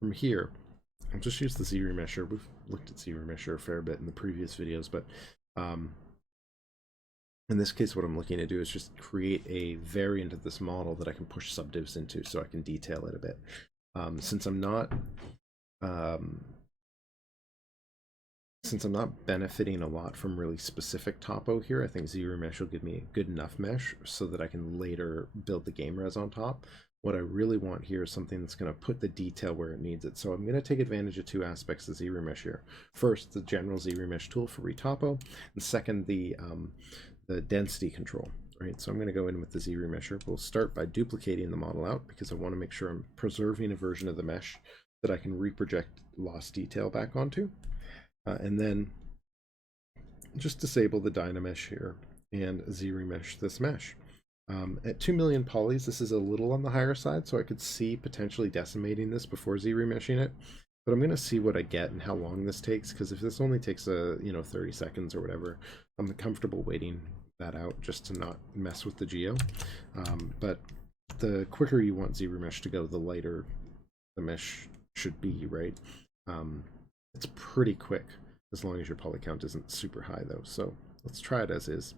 from here, I'll just use the ZRemesher. We've looked at ZRemesher a fair bit in the previous videos, but in this case, what I'm looking to do is just create a variant of this model that I can push subdivs into so I can detail it a bit. Since I'm not benefiting a lot from really specific topo here, I think ZRemesh will give me a good enough mesh so that I can later build the game res on top. What I really want here is something that's going to put the detail where it needs it. So I'm going to take advantage of two aspects of ZRemesh here. First, the general ZRemesh tool for retopo, and second, the density control. Right, so I'm going to go in with the ZRemesher. We'll start by duplicating the model out because I want to make sure I'm preserving a version of the mesh that I can reproject lost detail back onto. And then just disable the Dynamesh here and ZRemesh this mesh. At 2 million polys, this is a little on the higher side, so I could see potentially decimating this before ZRemeshing it. But I'm going to see what I get and how long this takes, because if this only takes 30 seconds or whatever, I'm comfortable waiting that out just to not mess with the geo. But the quicker you want ZRemesh to go, the lighter the mesh should be, right? It's pretty quick as long as your poly count isn't super high though. So let's try it as is.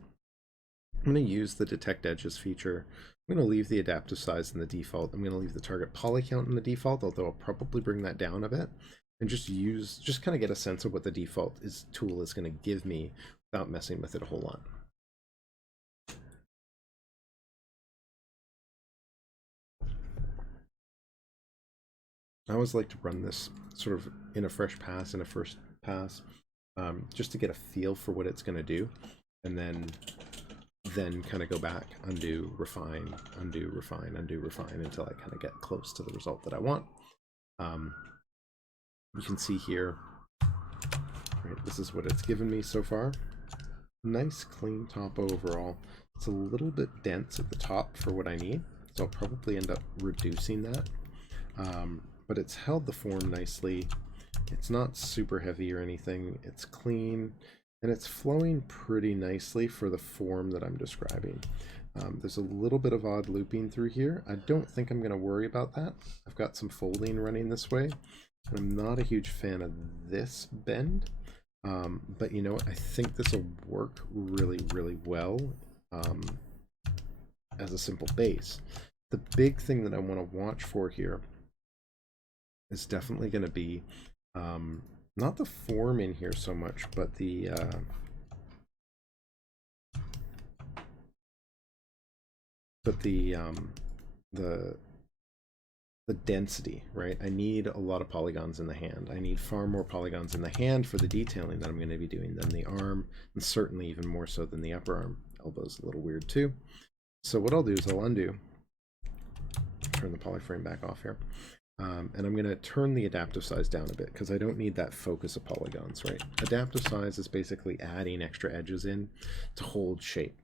I'm going to use the detect edges feature. I'm going to leave the adaptive size in the default. I'm going to leave the target poly count in the default, although I'll probably bring that down a bit and just kind of get a sense of what the default tool is going to give me without messing with it a whole lot. I always like to run this sort of in a fresh pass, in a first pass, just to get a feel for what it's going to do, and then kind of go back, undo, refine, undo, refine, undo, refine, until I kind of get close to the result that I want. You can see here, right, this is what it's given me so far. Nice clean topo overall. It's a little bit dense at the top for what I need, so I'll probably end up reducing that. But it's held the form nicely. It's not super heavy or anything. It's clean, and it's flowing pretty nicely for the form that I'm describing. There's a little bit of odd looping through here. I don't think I'm going to worry about that. I've got some folding running this way, and I'm not a huge fan of this bend. But you know what? I think this will work really, really well as a simple base. The big thing that I want to watch for here is definitely going to be not the form in here so much, but the density, right? I need a lot of polygons in the hand. I need far more polygons in the hand for the detailing that I'm going to be doing than the arm, and certainly even more so than the upper arm. Elbow's a little weird too. So what I'll do is I'll undo, turn the polyframe back off here. And I'm going to turn the adaptive size down a bit because I don't need that focus of polygons, right? Adaptive size is basically adding extra edges in to hold shape.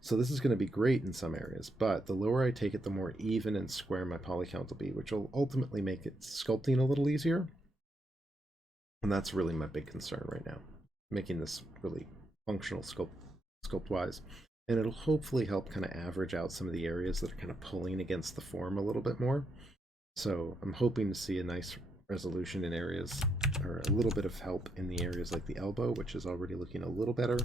So this is going to be great in some areas, but the lower I take it, the more even and square my poly count will be, which will ultimately make it sculpting a little easier. And that's really my big concern right now, making this really functional sculpt-wise. And it'll hopefully help kind of average out some of the areas that are kind of pulling against the form a little bit more. So I'm hoping to see a nice resolution in areas, or a little bit of help in the areas like the elbow, which is already looking a little better.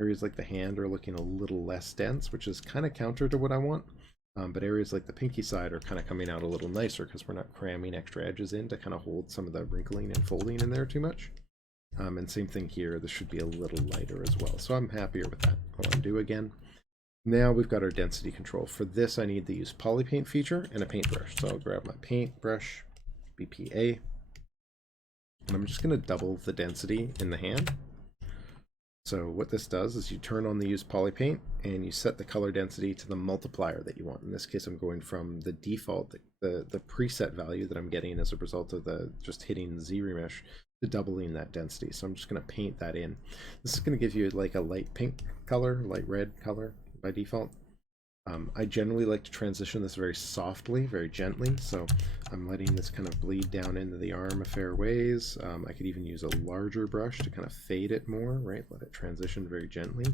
Areas like the hand are looking a little less dense, which is kind of counter to what I want. But areas like the pinky side are kind of coming out a little nicer because we're not cramming extra edges in to kind of hold some of the wrinkling and folding in there too much. And same thing here, this should be a little lighter as well. So I'm happier with that. I'll undo again. Now we've got our density control. For this, I need to use polypaint feature and a paintbrush. So I'll grab my paintbrush, BPA, and I'm just going to double the density in the hand. So what this does is you turn on the use polypaint and you set the color density to the multiplier that you want. In this case, I'm going from the default, the preset value that I'm getting as a result of just hitting the ZRemesh to doubling that density. So I'm just going to paint that in. This is going to give you like a light pink color, light red color by default. I generally like to transition this very softly, very gently, so I'm letting this kind of bleed down into the arm a fair ways. I could even use a larger brush to kind of fade it more, right? Let it transition very gently.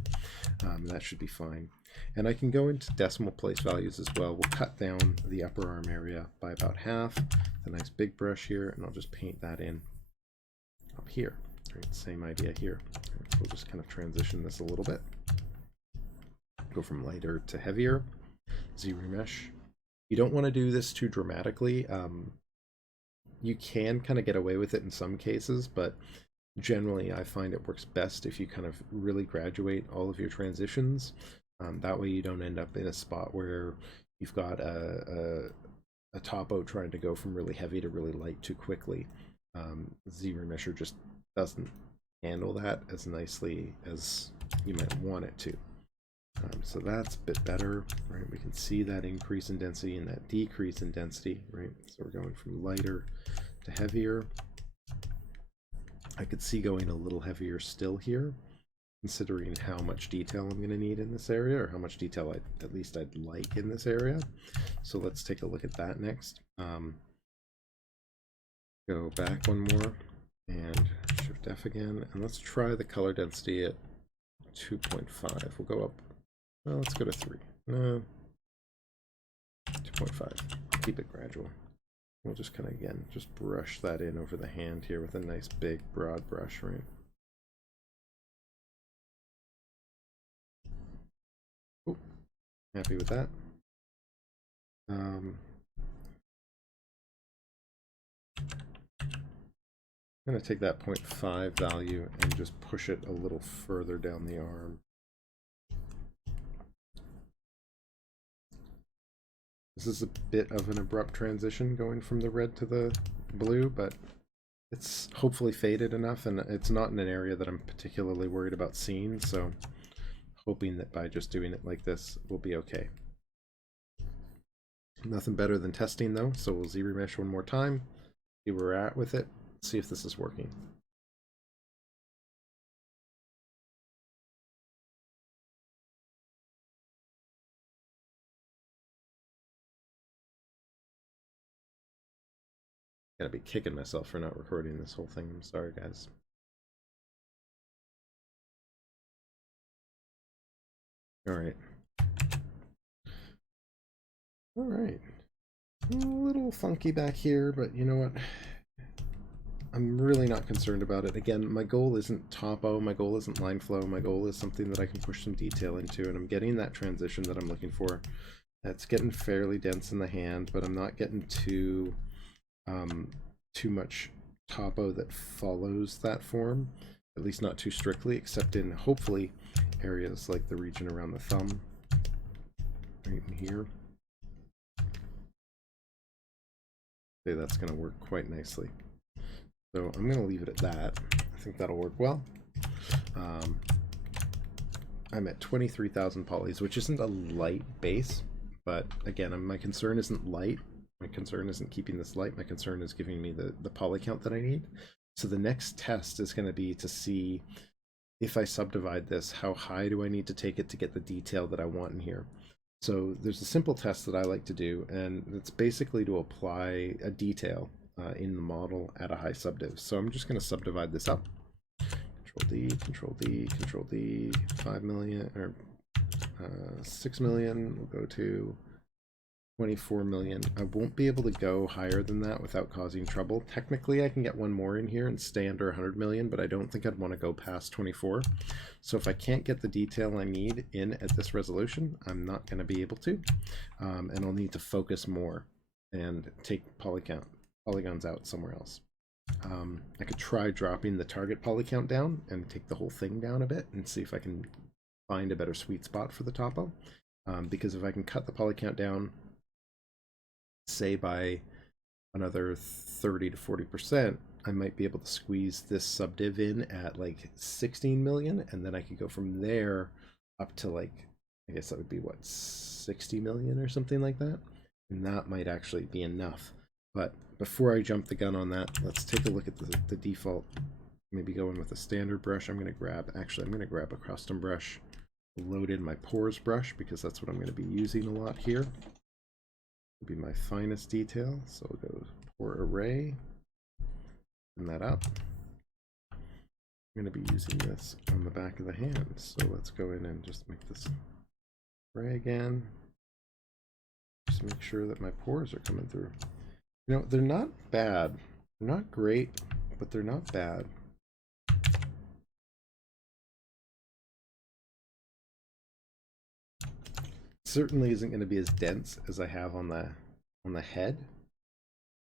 That should be fine. And I can go into decimal place values as well. We'll cut down the upper arm area by about half. A nice big brush here, and I'll just paint that in up here. Right, same idea here. Right, so we'll just kind of transition this a little bit. Go from lighter to heavier. Z-remesh. You don't want to do this too dramatically. You can kind of get away with it in some cases, but generally I find it works best if you kind of really graduate all of your transitions. That way you don't end up in a spot where you've got a topo trying to go from really heavy to really light too quickly. Z-remesher just doesn't handle that as nicely as you might want it to. So that's a bit better, right? We can see that increase in density and that decrease in density, right? So we're going from lighter to heavier. I could see going a little heavier still here, considering how much detail I'm going to need in this area, or how much detail at least I'd like in this area. So let's take a look at that next. Go back one more and Shift F again, and let's try the color density at 2.5. We'll go up. Well, let's go to 3. No, 2.5. Keep it gradual. We'll just kind of, again, just brush that in over the hand here with a nice big broad brush, right? Oh, happy with that. I'm going to take that 0.5 value and just push it a little further down the arm. This is a bit of an abrupt transition going from the red to the blue, but it's hopefully faded enough, and it's not in an area that I'm particularly worried about seeing, so hoping that by just doing it like this, we'll be okay. Nothing better than testing though, so we'll Z-remesh one more time, see where we're at with it, see if this is working. Gotta be kicking myself for not recording this whole thing. I'm sorry, guys. Alright. Alright. A little funky back here, but you know what? I'm really not concerned about it. Again, my goal isn't topo, my goal isn't line flow, my goal is something that I can push some detail into, and I'm getting that transition that I'm looking for. It's getting fairly dense in the hand, but I'm not getting too much topo that follows that form, at least not too strictly, except in hopefully areas like the region around the thumb, right in here. Okay, that's going to work quite nicely. So I'm going to leave it at that. I think that'll work well. I'm at 23,000 polys, which isn't a light base, but again, my concern isn't light. My concern isn't keeping this light. My concern is giving me the poly count that I need. So the next test is going to be to see if I subdivide this, how high do I need to take it to get the detail that I want in here. So there's a simple test that I like to do, and it's basically to apply a detail in the model at a high subdiv. So I'm just going to subdivide this up. Control D, Control D, Control D, 5 million, or 6 million. We'll go to 24 million. I won't be able to go higher than that without causing trouble. Technically, I can get one more in here and stay under 100 million, but I don't think I'd want to go past 24. So if I can't get the detail I need in at this resolution, I'm not going to be able to. And I'll need to focus more and take polygons out somewhere else. I could try dropping the target poly count down and take the whole thing down a bit and see if I can find a better sweet spot for the topo. Because if I can cut the poly count down, say by another 30 to 40%, I might be able to squeeze this subdiv in at like 16 million, and then I could go from there up to like, I guess that would be what, 60 million or something like that, and that might actually be enough. But before I jump the gun on that, let's take a look at the default. Maybe go in with a standard brush. I'm going to grab a custom brush load in my pores brush because that's what I'm going to be using a lot here. It'll be my finest detail. So I'll go pore array, and that up. I'm going to be using this on the back of the hand. So let's go in and just make this array again. Just make sure that my pores are coming through. You know, they're not bad. They're not great, but they're not bad. Certainly isn't going to be as dense as I have on the head.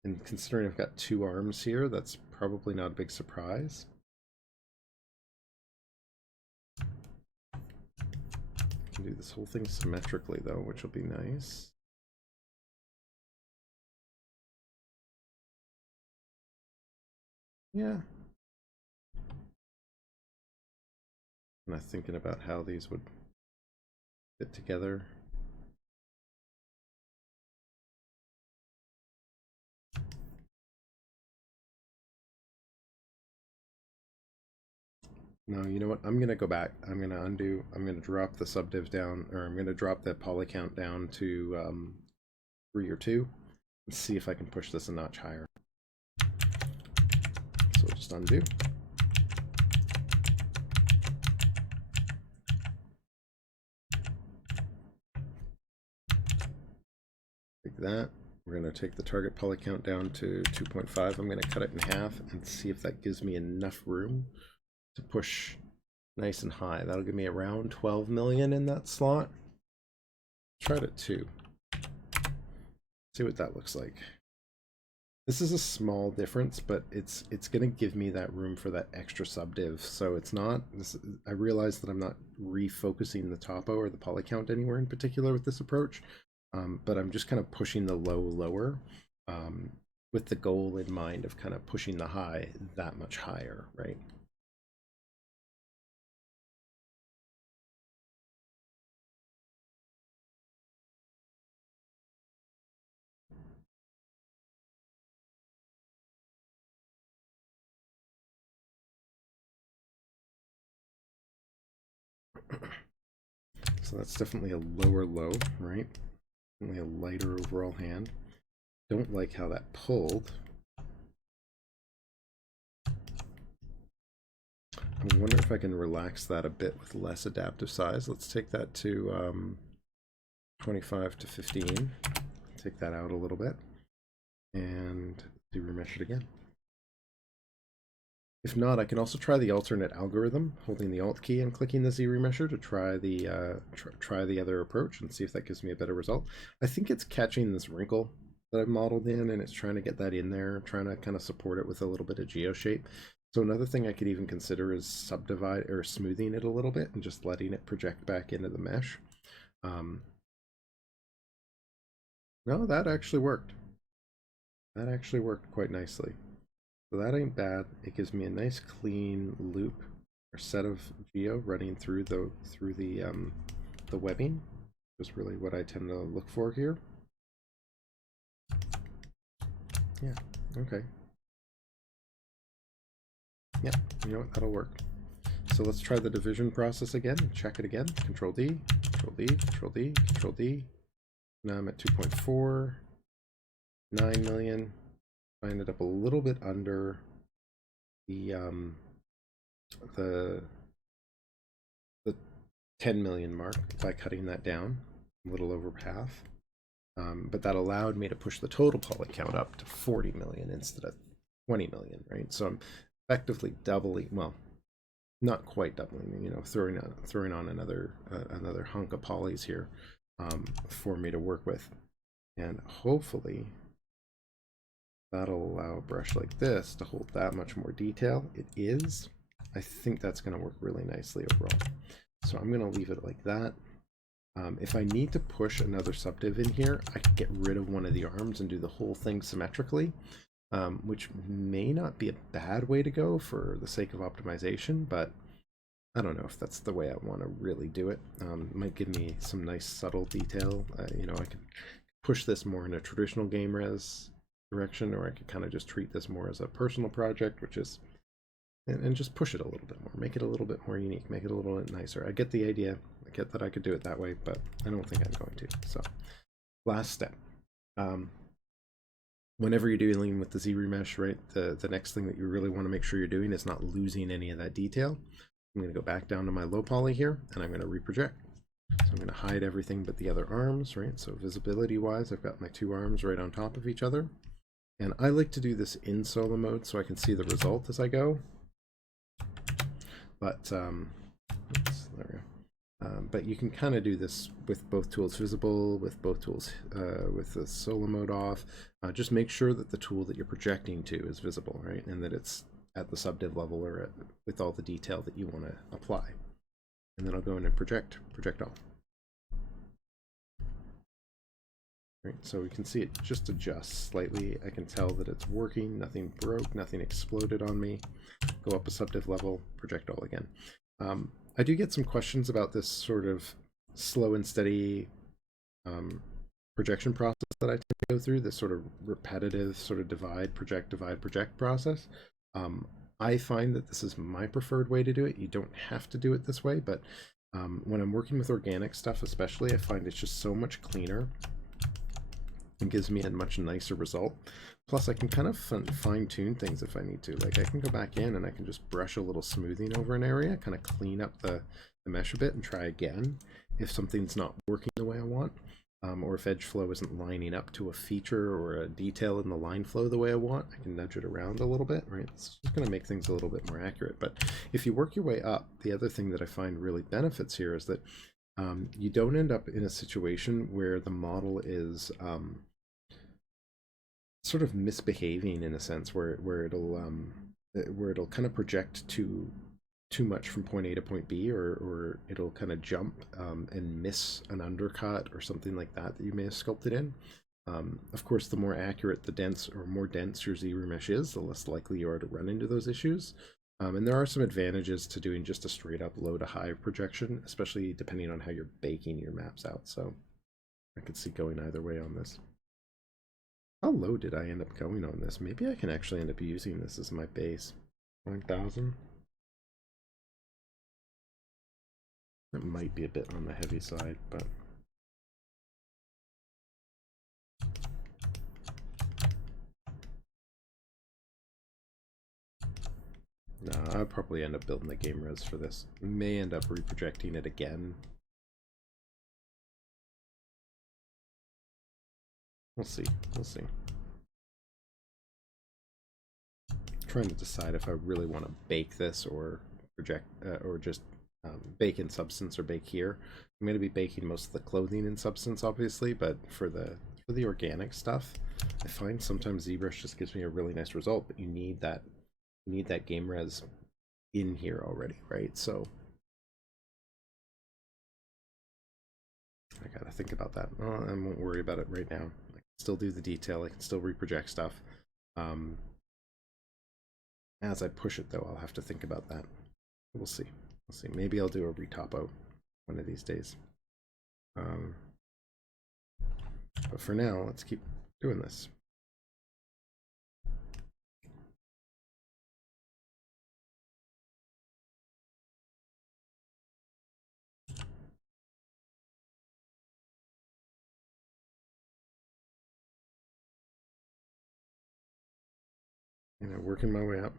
And considering I've got 2 arms here, that's probably not a big surprise. I can do this whole thing symmetrically though, which will be nice. Yeah. I'm not thinking about how these would fit together. No, you know what? I'm gonna go back. I'm gonna undo. I'm gonna drop the subdiv down, or I'm gonna drop the poly count down to 3 or 2, and see if I can push this a notch higher. So we'll just undo. Like that. We're going to take the target poly count down to 2.5. I'm going to cut it in half and see if that gives me enough room to push nice and high. That'll give me around 12 million in that slot. Try it at 2. See what that looks like. This is a small difference, but it's going to give me that room for that extra subdiv. So it's not this. I realize that I'm not refocusing the topo or the poly count anywhere in particular with this approach. But I'm just kind of pushing the low lower with the goal in mind of kind of pushing the high that much higher, right? So that's definitely a lower low, right? Definitely a lighter overall hand. Don't like how that pulled. I wonder if I can relax that a bit with less adaptive size. Let's take that to 25 to 15. Take that out a little bit and remesh it again. If not, I can also try the alternate algorithm, holding the Alt key and clicking the Z remesher to try the try the other approach and see if that gives me a better result. I think it's catching this wrinkle that I've modeled in, and it's trying to get that in there, trying to kind of support it with a little bit of geoshape. So another thing I could even consider is subdivide or smoothing it a little bit and just letting it project back into the mesh. No, that actually worked. That actually worked quite nicely. So that ain't bad. It gives me a nice clean loop or set of geo running through the webbing, which is really what I tend to look for here. Yeah, okay. Yeah, you know what, that'll work. So let's try the division process again, check it again. Control D, Control D, Control D, Control D. Now I'm at 2.4, 9 million. I ended up a little bit under the 10 million mark by cutting that down a little over half. But that allowed me to push the total poly count up to 40 million instead of 20 million, right? So I'm effectively doubling, well, not quite doubling, you know, throwing on another hunk of polys here for me to work with. And hopefully that'll allow a brush like this to hold that much more detail. It is. I think that's going to work really nicely overall. So I'm going to leave it like that. If I need to push another subdiv in here, I can get rid of one of the arms and do the whole thing symmetrically, which may not be a bad way to go for the sake of optimization, but I don't know if that's the way I want to really do it. It might give me some nice subtle detail. You know, I could push this more in a traditional game res direction, or I could kind of just treat this more as a personal project, which is, and just push it a little bit more, make it a little bit more unique, make it a little bit nicer. I get the idea. I get that I could do it that way, but I don't think I'm going to. So last step. Whenever you're dealing with the Z-remesh, right, the next thing that you really want to make sure you're doing is not losing any of that detail. I'm going to go back down to my low poly here, and I'm going to reproject. So I'm going to hide everything but the other arms, right? So visibility wise, I've got my two arms right on top of each other. And I like to do this in solo mode so I can see the result as I go. But, oops, there we go. But you can kind of do this with both tools visible, with both tools with the solo mode off. Just make sure that the tool that you're projecting to is visible, right? And that it's at the subdiv level or with all the detail that you want to apply. And then I'll go in and project all. Right, so we can see it just adjusts slightly. I can tell that it's working, nothing broke, nothing exploded on me. Go up a subdiv level, project all again. I do get some questions about this sort of slow and steady projection process that I tend to go through, this sort of repetitive sort of divide, project process. I find that this is my preferred way to do it. You don't have to do it this way, but when I'm working with organic stuff especially, I find it's just so much cleaner and gives me a much nicer result. Plus, I can kind of fine-tune things if I need to. Like, I can go back in and I can just brush a little smoothing over an area, kind of clean up the mesh a bit and try again if something's not working the way I want, or if edge flow isn't lining up to a feature or a detail in the line flow the way I want. I can nudge it around a little bit, right? It's just going to make things a little bit more accurate. But if you work your way up, the other thing that I find really benefits here is that you don't end up in a situation where the model is sort of misbehaving in a sense, where it'll kind of project too much from point A to point B, or it'll kind of jump and miss an undercut or something like that you may have sculpted in. Of course, the more accurate the dense or more dense your Z-remesh is, the less likely you are to run into those issues. And there are some advantages to doing just a straight up low to high projection, especially depending on how you're baking your maps out. So I could see going either way on this. How low did I end up going on this? Maybe I can actually end up using this as my base. 9,000. That might be a bit on the heavy side, but no, I'll probably end up building the game res for this. May end up reprojecting it again. We'll see. We'll see. Trying to decide if I really want to bake this or project or just bake in Substance or bake here. I'm going to be baking most of the clothing in Substance, obviously, but for the organic stuff, I find sometimes ZBrush just gives me a really nice result, but you need that game res in here already, right? So I gotta think about that. I won't worry about it right now. I can still do the detail. I can still reproject stuff. As I push it, though, I'll have to think about that. We'll see. We'll see. Maybe I'll do a retopo one of these days. But for now, let's keep doing this. Working my way up.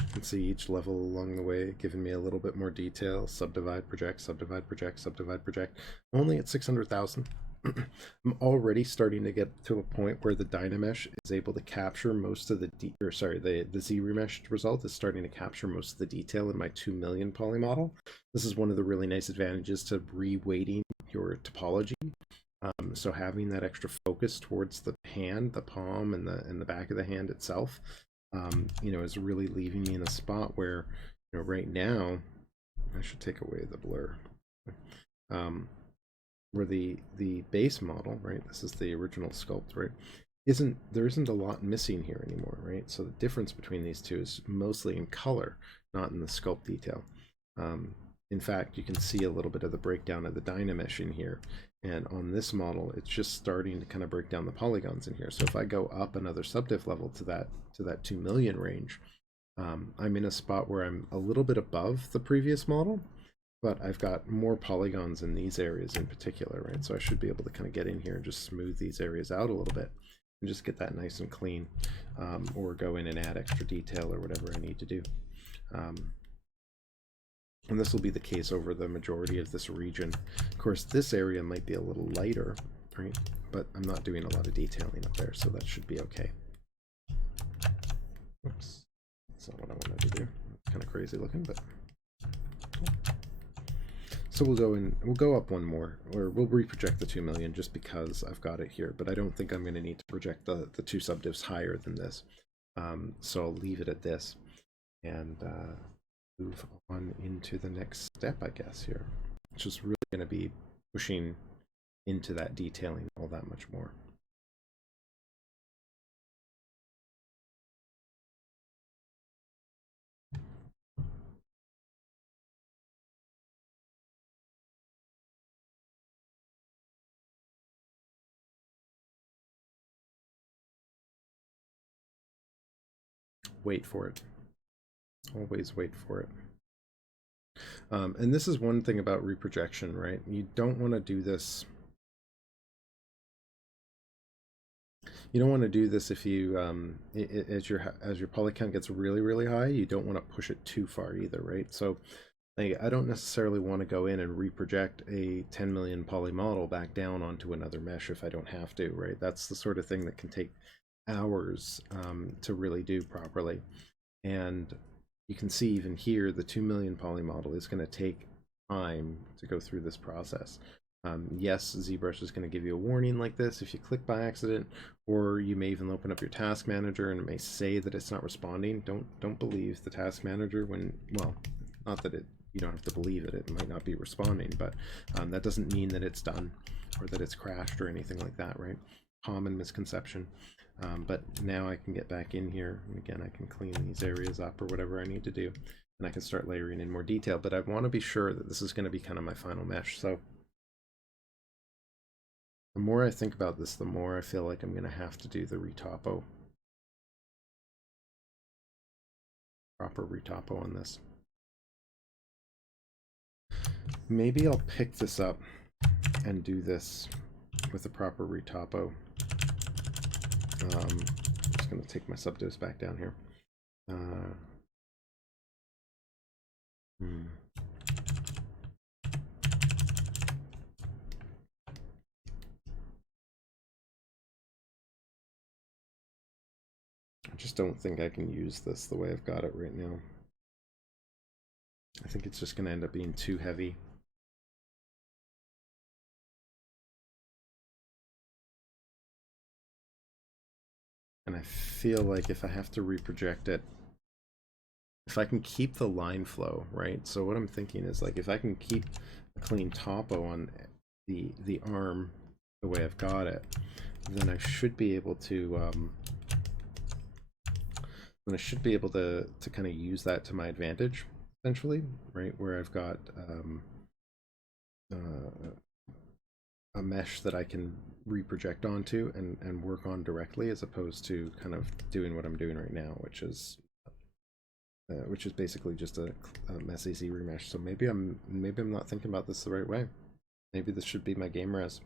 You can see each level along the way giving me a little bit more detail. Subdivide, project, subdivide, project, subdivide, project. Only at 600,000. I'm already starting to get to a point where the Dynamesh is able to capture most of the the Z-remesh result is starting to capture most of the detail in my 2 million poly model. This is one of the really nice advantages to reweighting your topology. So having that extra focus towards the hand, the palm, and the back of the hand itself, is really leaving me in a spot where, right now, I should take away the blur. Where the base model, right? This is the original sculpt, right? There isn't a lot missing here anymore, right? So the difference between these two is mostly in color, not in the sculpt detail. In fact, you can see a little bit of the breakdown of the Dynamesh in here. And on this model, it's just starting to kind of break down the polygons in here. So if I go up another subdiv level to that 2 million range, I'm in a spot where I'm a little bit above the previous model, but I've got more polygons in these areas in particular, right? So I should be able to kind of get in here and just smooth these areas out a little bit and just get that nice and clean, or go in and add extra detail or whatever I need to do. And this will be the case over the majority of this region. Of course, this area might be a little lighter, right? But I'm not doing a lot of detailing up there, so that should be okay. Oops, that's not what I wanted to do. It's kind of crazy looking, but cool. So we'll go up one more, or we'll reproject the 2 million just because I've got it here, but I don't think I'm going to need to project the 2 subdivs higher than this. So I'll leave it at this and move on into the next step, I guess, here, which is really going to be pushing into that detailing all that much more. Wait for it. Always wait for it. And this is one thing about reprojection, right? You don't want to do this. You don't want to do this if you, as your poly count gets really, really high, you don't want to push it too far either, right? So like, I don't necessarily want to go in and reproject a 10 million poly model back down onto another mesh if I don't have to, right? That's the sort of thing that can take hours to really do properly. And you can see even here, the 2 million poly model is going to take time to go through this process. Yes, ZBrush is going to give you a warning like this if you click by accident, or you may even open up your task manager and it may say that it's not responding. Don't believe the task manager when, well, not that you don't have to believe it, it might not be responding, but that doesn't mean that it's done or that it's crashed or anything like that, right? Common misconception. But now I can get back in here, and again, I can clean these areas up or whatever I need to do, and I can start layering in more detail, but I want to be sure that this is going to be kind of my final mesh. So the more I think about this, the more I feel like I'm going to have to do the retopo. Proper retopo on this. Maybe I'll pick this up and do this with a proper retopo. I'm just going to take my subdivs back down here. I just don't think I can use this the way I've got it right now. I think it's just going to end up being too heavy. And I feel like if I have to reproject it, if I can keep the line flow, right? So what I'm thinking is, like, if I can keep a clean topo on the arm the way I've got it, then I should be able to kind of use that to my advantage, essentially, right? Where I've got a mesh that I can reproject onto and work on directly, as opposed to kind of doing what I'm doing right now, which is basically just a messy Z remesh. So maybe I'm not thinking about this the right way. Maybe this should be my game res.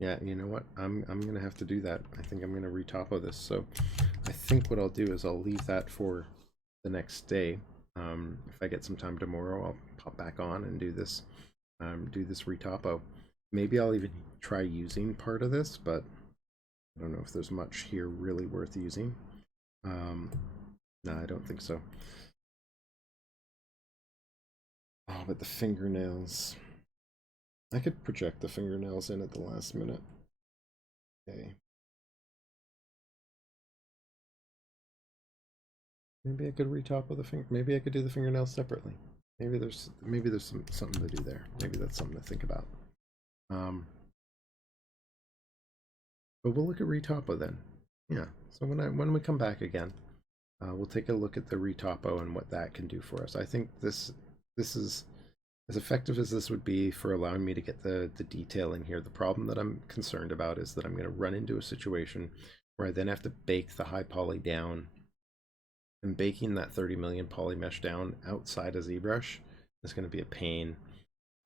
Yeah, you know what? I'm gonna have to do that. I think I'm gonna retopo this. So I think what I'll do is I'll leave that for the next day. If I get some time tomorrow, I'll pop back on and do this retopo. Maybe I'll even try using part of this, but I don't know if there's much here really worth using. No, I don't think so. Oh, but the fingernails. I could project the fingernails in at the last minute. Okay. Maybe I could retoppo the finger. Maybe I could do the fingernails separately. Maybe there's something to do there. Maybe that's something to think about. But we'll look at retopo then. Yeah. So when we come back again, we'll take a look at the retopo and what that can do for us. I think this is as effective as this would be for allowing me to get the detail in here, the problem that I'm concerned about is that I'm going to run into a situation where I then have to bake the high poly down. And baking that 30 million poly mesh down outside of ZBrush is going to be a pain.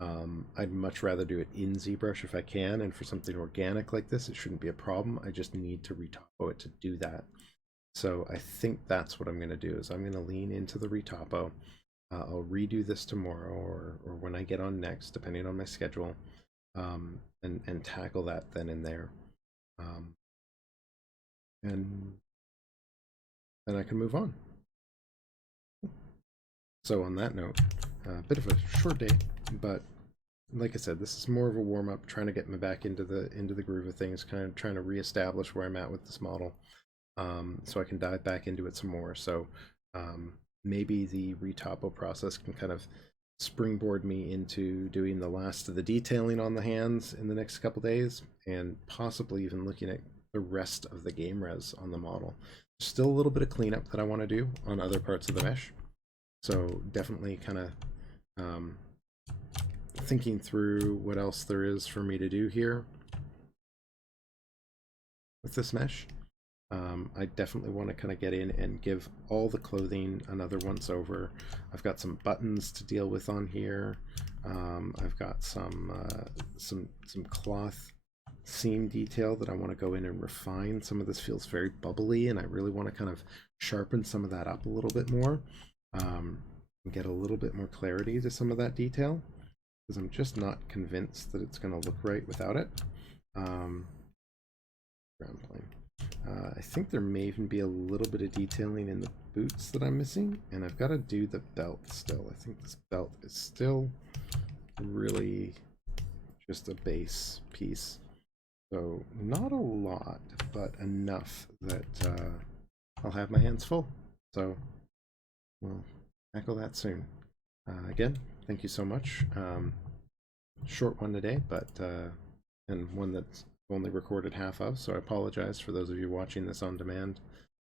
I'd much rather do it in ZBrush if I can, and for something organic like this, it shouldn't be a problem. I just need to retopo it to do that. So I think that's what I'm going to do, is I'm going to lean into the retopo. I'll redo this tomorrow or when I get on next, depending on my schedule, and tackle that then and there. And then I can move on. So on that note, a bit of a short day, but like I said, this is more of a warm-up, trying to get me back into the groove of things, kind of trying to reestablish where I'm at with this model, so I can dive back into it some more. So maybe the retopo process can kind of springboard me into doing the last of the detailing on the hands in the next couple days, and possibly even looking at the rest of the game res on the model. Still a little bit of cleanup that I want to do on other parts of the mesh, so definitely kind of thinking through what else there is for me to do here with this mesh. I definitely want to kind of get in and give all the clothing another once over. I've got some buttons to deal with on here. I've got some cloth seam detail that I want to go in and refine. Some of this feels very bubbly, and I really want to kind of sharpen some of that up a little bit more, and get a little bit more clarity to some of that detail, because I'm just not convinced that it's going to look right without it. Ground plane. I think there may even be a little bit of detailing in the boots that I'm missing, and I've got to do the belt still. I think this belt is still really just a base piece. So not a lot, but enough that I'll have my hands full. So we'll tackle that soon. Again, thank you so much. Short one today, but and one that's only recorded half of, so I apologize for those of you watching this on demand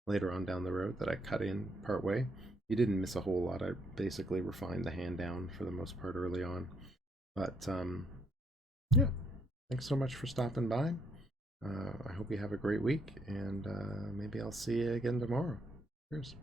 later on down the road that I cut in part way. You didn't miss a whole lot. I basically refined the hand down for the most part early on. But yeah, thanks so much for stopping by. I hope you have a great week, and maybe I'll see you again tomorrow. Cheers.